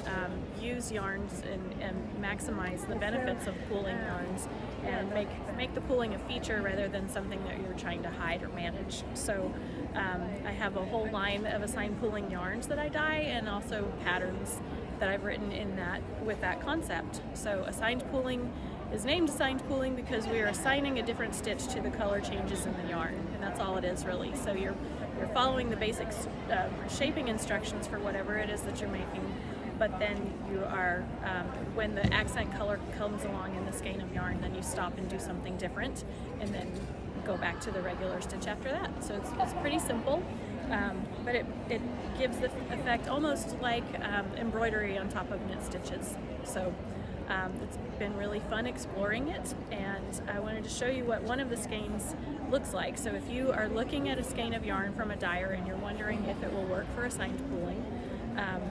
use yarns and maximize the benefits of pooling yarns and make the pooling a feature rather than something that you're trying to hide or manage. So I have a whole line of assigned pooling yarns that I dye and also patterns that I've written with that concept. So assigned pooling is named assigned pooling because we are assigning a different stitch to the color changes in the yarn, and that's all it is really. So you're following the basic shaping instructions for whatever it is that you're making, but then you are, when the accent color comes along in the skein of yarn, then you stop and do something different, and then go back to the regular stitch after that. So it's pretty simple, but it gives the effect almost like embroidery on top of knit stitches. So It's been really fun exploring it, and I wanted to show you what one of the skeins looks like. So if you are looking at a skein of yarn from a dyer and you're wondering if it will work for assigned pooling,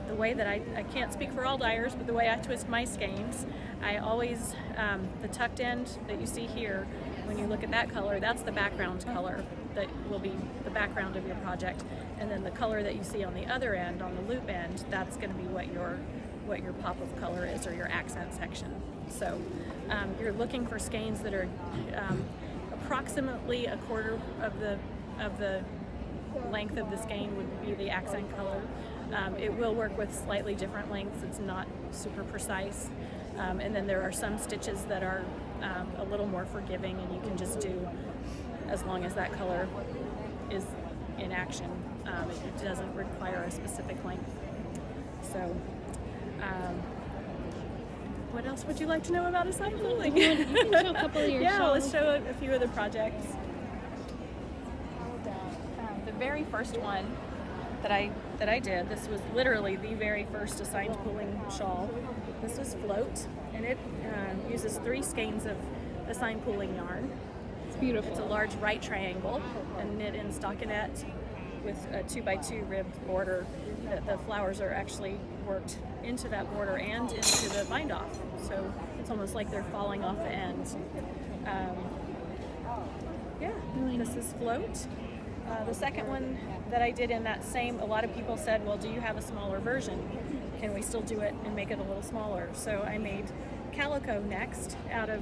the way that I can't speak for all dyers, but the way I twist my skeins, I always, the tucked end that you see here, when you look at that color, that's the background color that will be the background of your project. And then the color that you see on the other end, on the loop end, that's going to be what your pop of color is, or your accent section. So you're looking for skeins that are approximately a quarter of the length of the skein would be the accent color. It will work with slightly different lengths. It's not super precise. And then there are some stitches that are a little more forgiving, and you can just do as long as that color is in action. It doesn't require a specific length. So what else would you like to know about assigned pooling? You can show a couple of your Yeah, shawls. let's show a few of the projects. The very first one that I did, this was literally the very first assigned pooling shawl. This was Float, and it uses 3 skeins of assigned pooling yarn. It's beautiful. It's a large right triangle and knit in stockinette with a 2x2 ribbed border. The flowers are actually worked into that border and into the bind off, so it's almost like they're falling off the ends. Yeah, this is Float. The second one that I did in that same, a lot of people said, well, do you have a smaller version? Can we still do it and make it a little smaller? So I made Calico next out of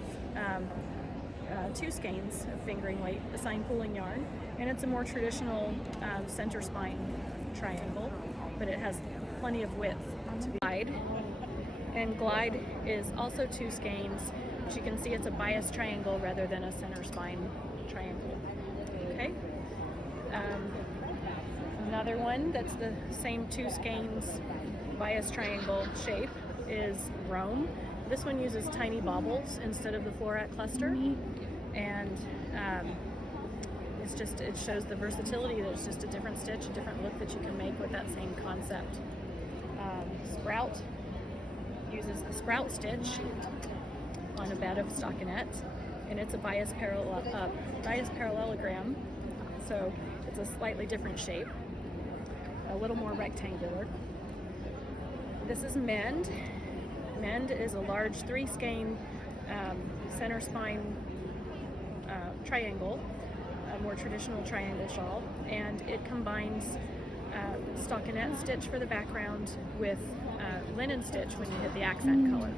2 skeins of fingering weight assigned pooling yarn, and it's a more traditional center spine triangle, but it has plenty of width to be glide. And glide is also 2 skeins, but you can see it's a bias triangle rather than a center spine triangle. Okay. Another one that's the same 2 skeins bias triangle shape is Rome. This one uses tiny baubles instead of the floret cluster, and it shows the versatility. There's just a different stitch, a different look that you can make with that same concept. Sprout uses the sprout stitch on a bed of stockinette, and it's a bias parallelogram, so it's a slightly different shape, a little more rectangular. This is Mend. Mend is a large 3 skein center spine triangle, a more traditional triangle shawl, and it combines stockinette stitch for the background with linen stitch when you hit the accent color.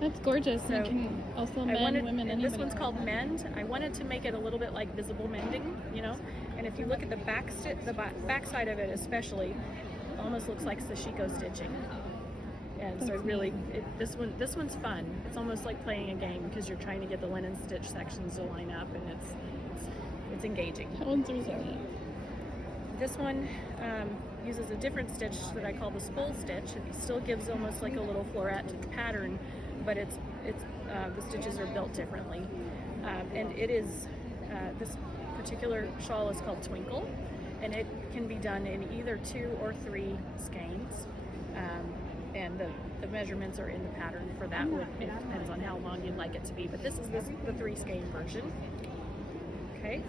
That's gorgeous. So and it can also men, women, and anybody. this one's called Mend. I wanted to make it a little bit like visible mending, you know. And if you look at the back side of it, especially, it almost looks like sashiko stitching. And so this one's fun. It's almost like playing a game because you're trying to get the linen stitch sections to line up, and it's engaging. That one's resilient. This one uses a different stitch that I call the spool stitch. It still gives almost like a little floret pattern, but the stitches are built differently. And it is this particular shawl is called Twinkle, and it can be done in either 2 or 3 skeins. And the measurements are in the pattern for that. It depends on how long you'd like it to be, but this is the 3 skein version. Okay.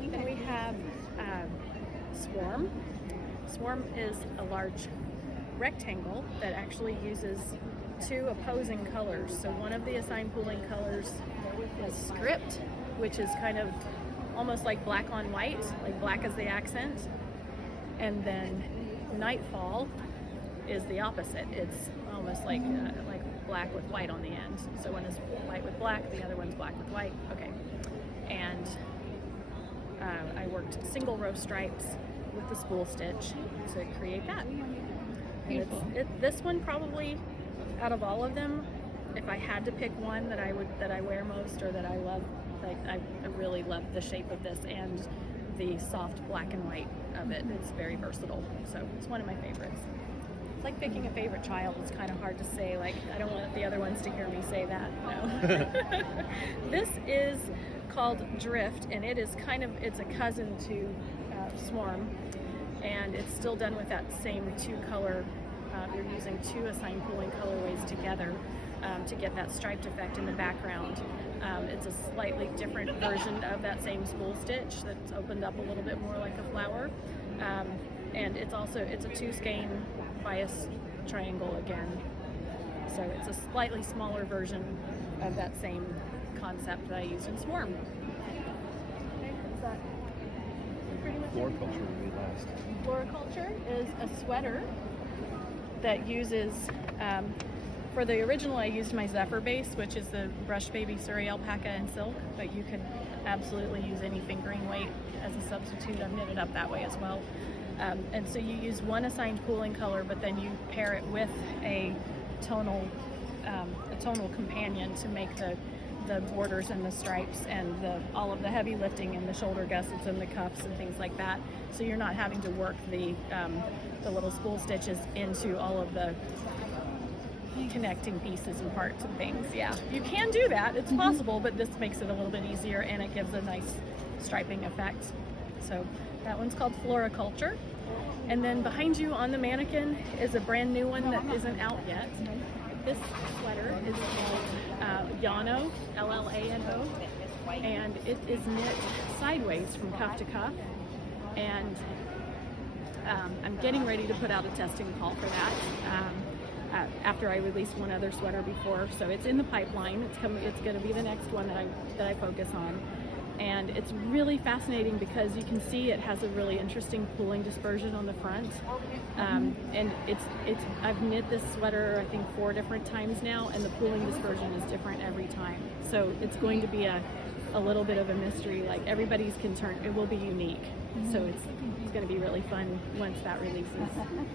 Then we have Swarm. Swarm is a large rectangle that actually uses 2 opposing colors. So one of the assigned pooling colors is Script, which is kind of almost like black on white, like black is the accent. And then Nightfall is the opposite. It's almost like black with white on the end. So one is white with black, the other one's black with white. Okay. And I worked single row stripes with the spool stitch to create that. This one probably, out of all of them, if I had to pick one that I wear most or that I love, like I really love the shape of this and the soft black and white of it. It's very versatile, so it's one of my favorites. It's like picking a favorite child. It's kind of hard to say, like, I don't want the other ones to hear me say that. No. This is called Drift, and it's a cousin to Swarm, and it's still done with that same 2 color you're using 2 assigned pooling colorways together to get that striped effect in the background. It's a slightly different version of that same spool stitch that's opened up a little bit more like a flower. And it's a 2 skein bias triangle again. So it's a slightly smaller version of that same concept that I used in Swarm. Okay, is that pretty much it? Floriculture would be last. Floriculture is a sweater that uses, for the original I used my Zephyr base, which is the Brush Baby Surrey alpaca and silk, but you could absolutely use any fingering weight as a substitute. I've knitted up that way as well. And so you use 1 assigned pooling color, but then you pair it with a tonal companion to make the borders and the stripes and all of the heavy lifting and the shoulder gussets and the cuffs and things like that. So you're not having to work the little spool stitches into all of the connecting pieces and parts and things. Yeah, you can do that. It's possible, but this makes it a little bit easier and it gives a nice striping effect. So that one's called Floriculture. And then behind you on the mannequin is a brand new one that isn't out yet. This sweater is called Llano, L-L-A-N-O, and it is knit sideways from cuff to cuff. And I'm getting ready to put out a testing call for that after I release one other sweater before. So it's in the pipeline. It's going to be the next one that I focus on. And it's really fascinating because you can see it has a really interesting pooling dispersion on the front. And I've knit this sweater I think 4 different times now, and the pooling dispersion is different every time. So it's going to be a little bit of a mystery. Like everybody's can turn, it will be unique. So it's going to be really fun once that releases.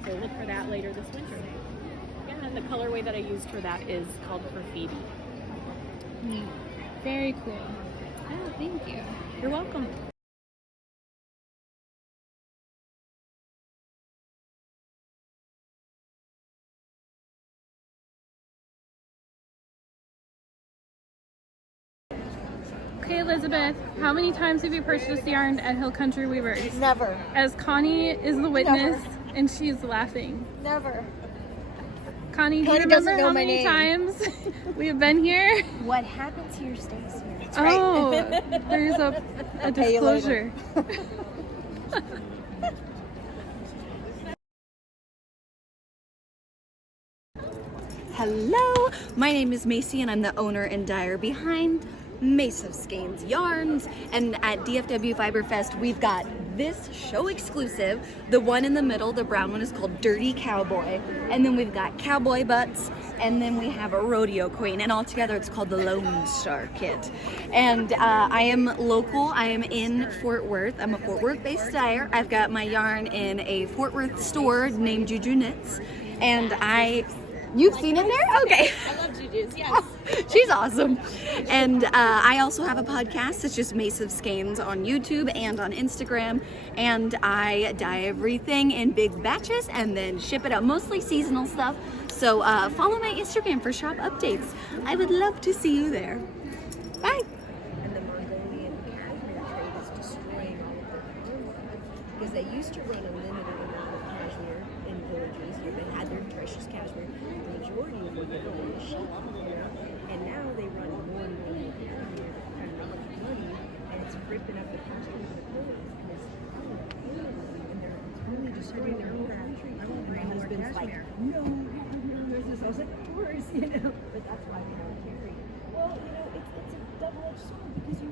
So look for that later this winter. Yeah, and the colorway that I used for that is called Graffiti. Neat. Very cool. Oh, thank you. You're welcome. Okay, Elizabeth, how many times have you purchased yarn at Hill Country Weavers? Never. As Connie is the witness, and she's laughing. Never. Connie, do Connie you doesn't remember know how my many name. times we've been here? What happens here stays here. Oh, there's a Pay you later. disclosure. Hello, my name is Macy and I'm the owner and dyer behind Mace of Skeins Yarns. And at DFW Fiber Fest, we've got this show exclusive. The one in the middle, the brown one, is called Dirty Cowboy. And then we've got Cowboy Butts, and then we have a Rodeo Queen. And all together it's called the Lone Star Kit. And I am local, I am in Fort Worth. I'm a Fort Worth based dyer. I've got my yarn in a Fort Worth store named Juju Knits. And you've seen it there? Okay. I love Juju's, yes. She's awesome. And I also have a podcast. It's just Mace of Skeins on YouTube and on Instagram. And I dye everything in big batches and then ship it out, mostly seasonal stuff. So follow my Instagram for shop updates. I would love to see you there. Bye. And the Mongolian cashmere trade is destroying all of their cashmere because they used to run a limited amount of cashmere in villages. They had their precious cashmere. The majority of them were going to sheep, and now they run more and more cashmere to kind of make money, and it's ripping up the cashmere in the villages because and they're only distributing their own country. And my husband's like, no, there's this. I was like, of course, But that's why they don't carry. Well, it's a double-edged sword because you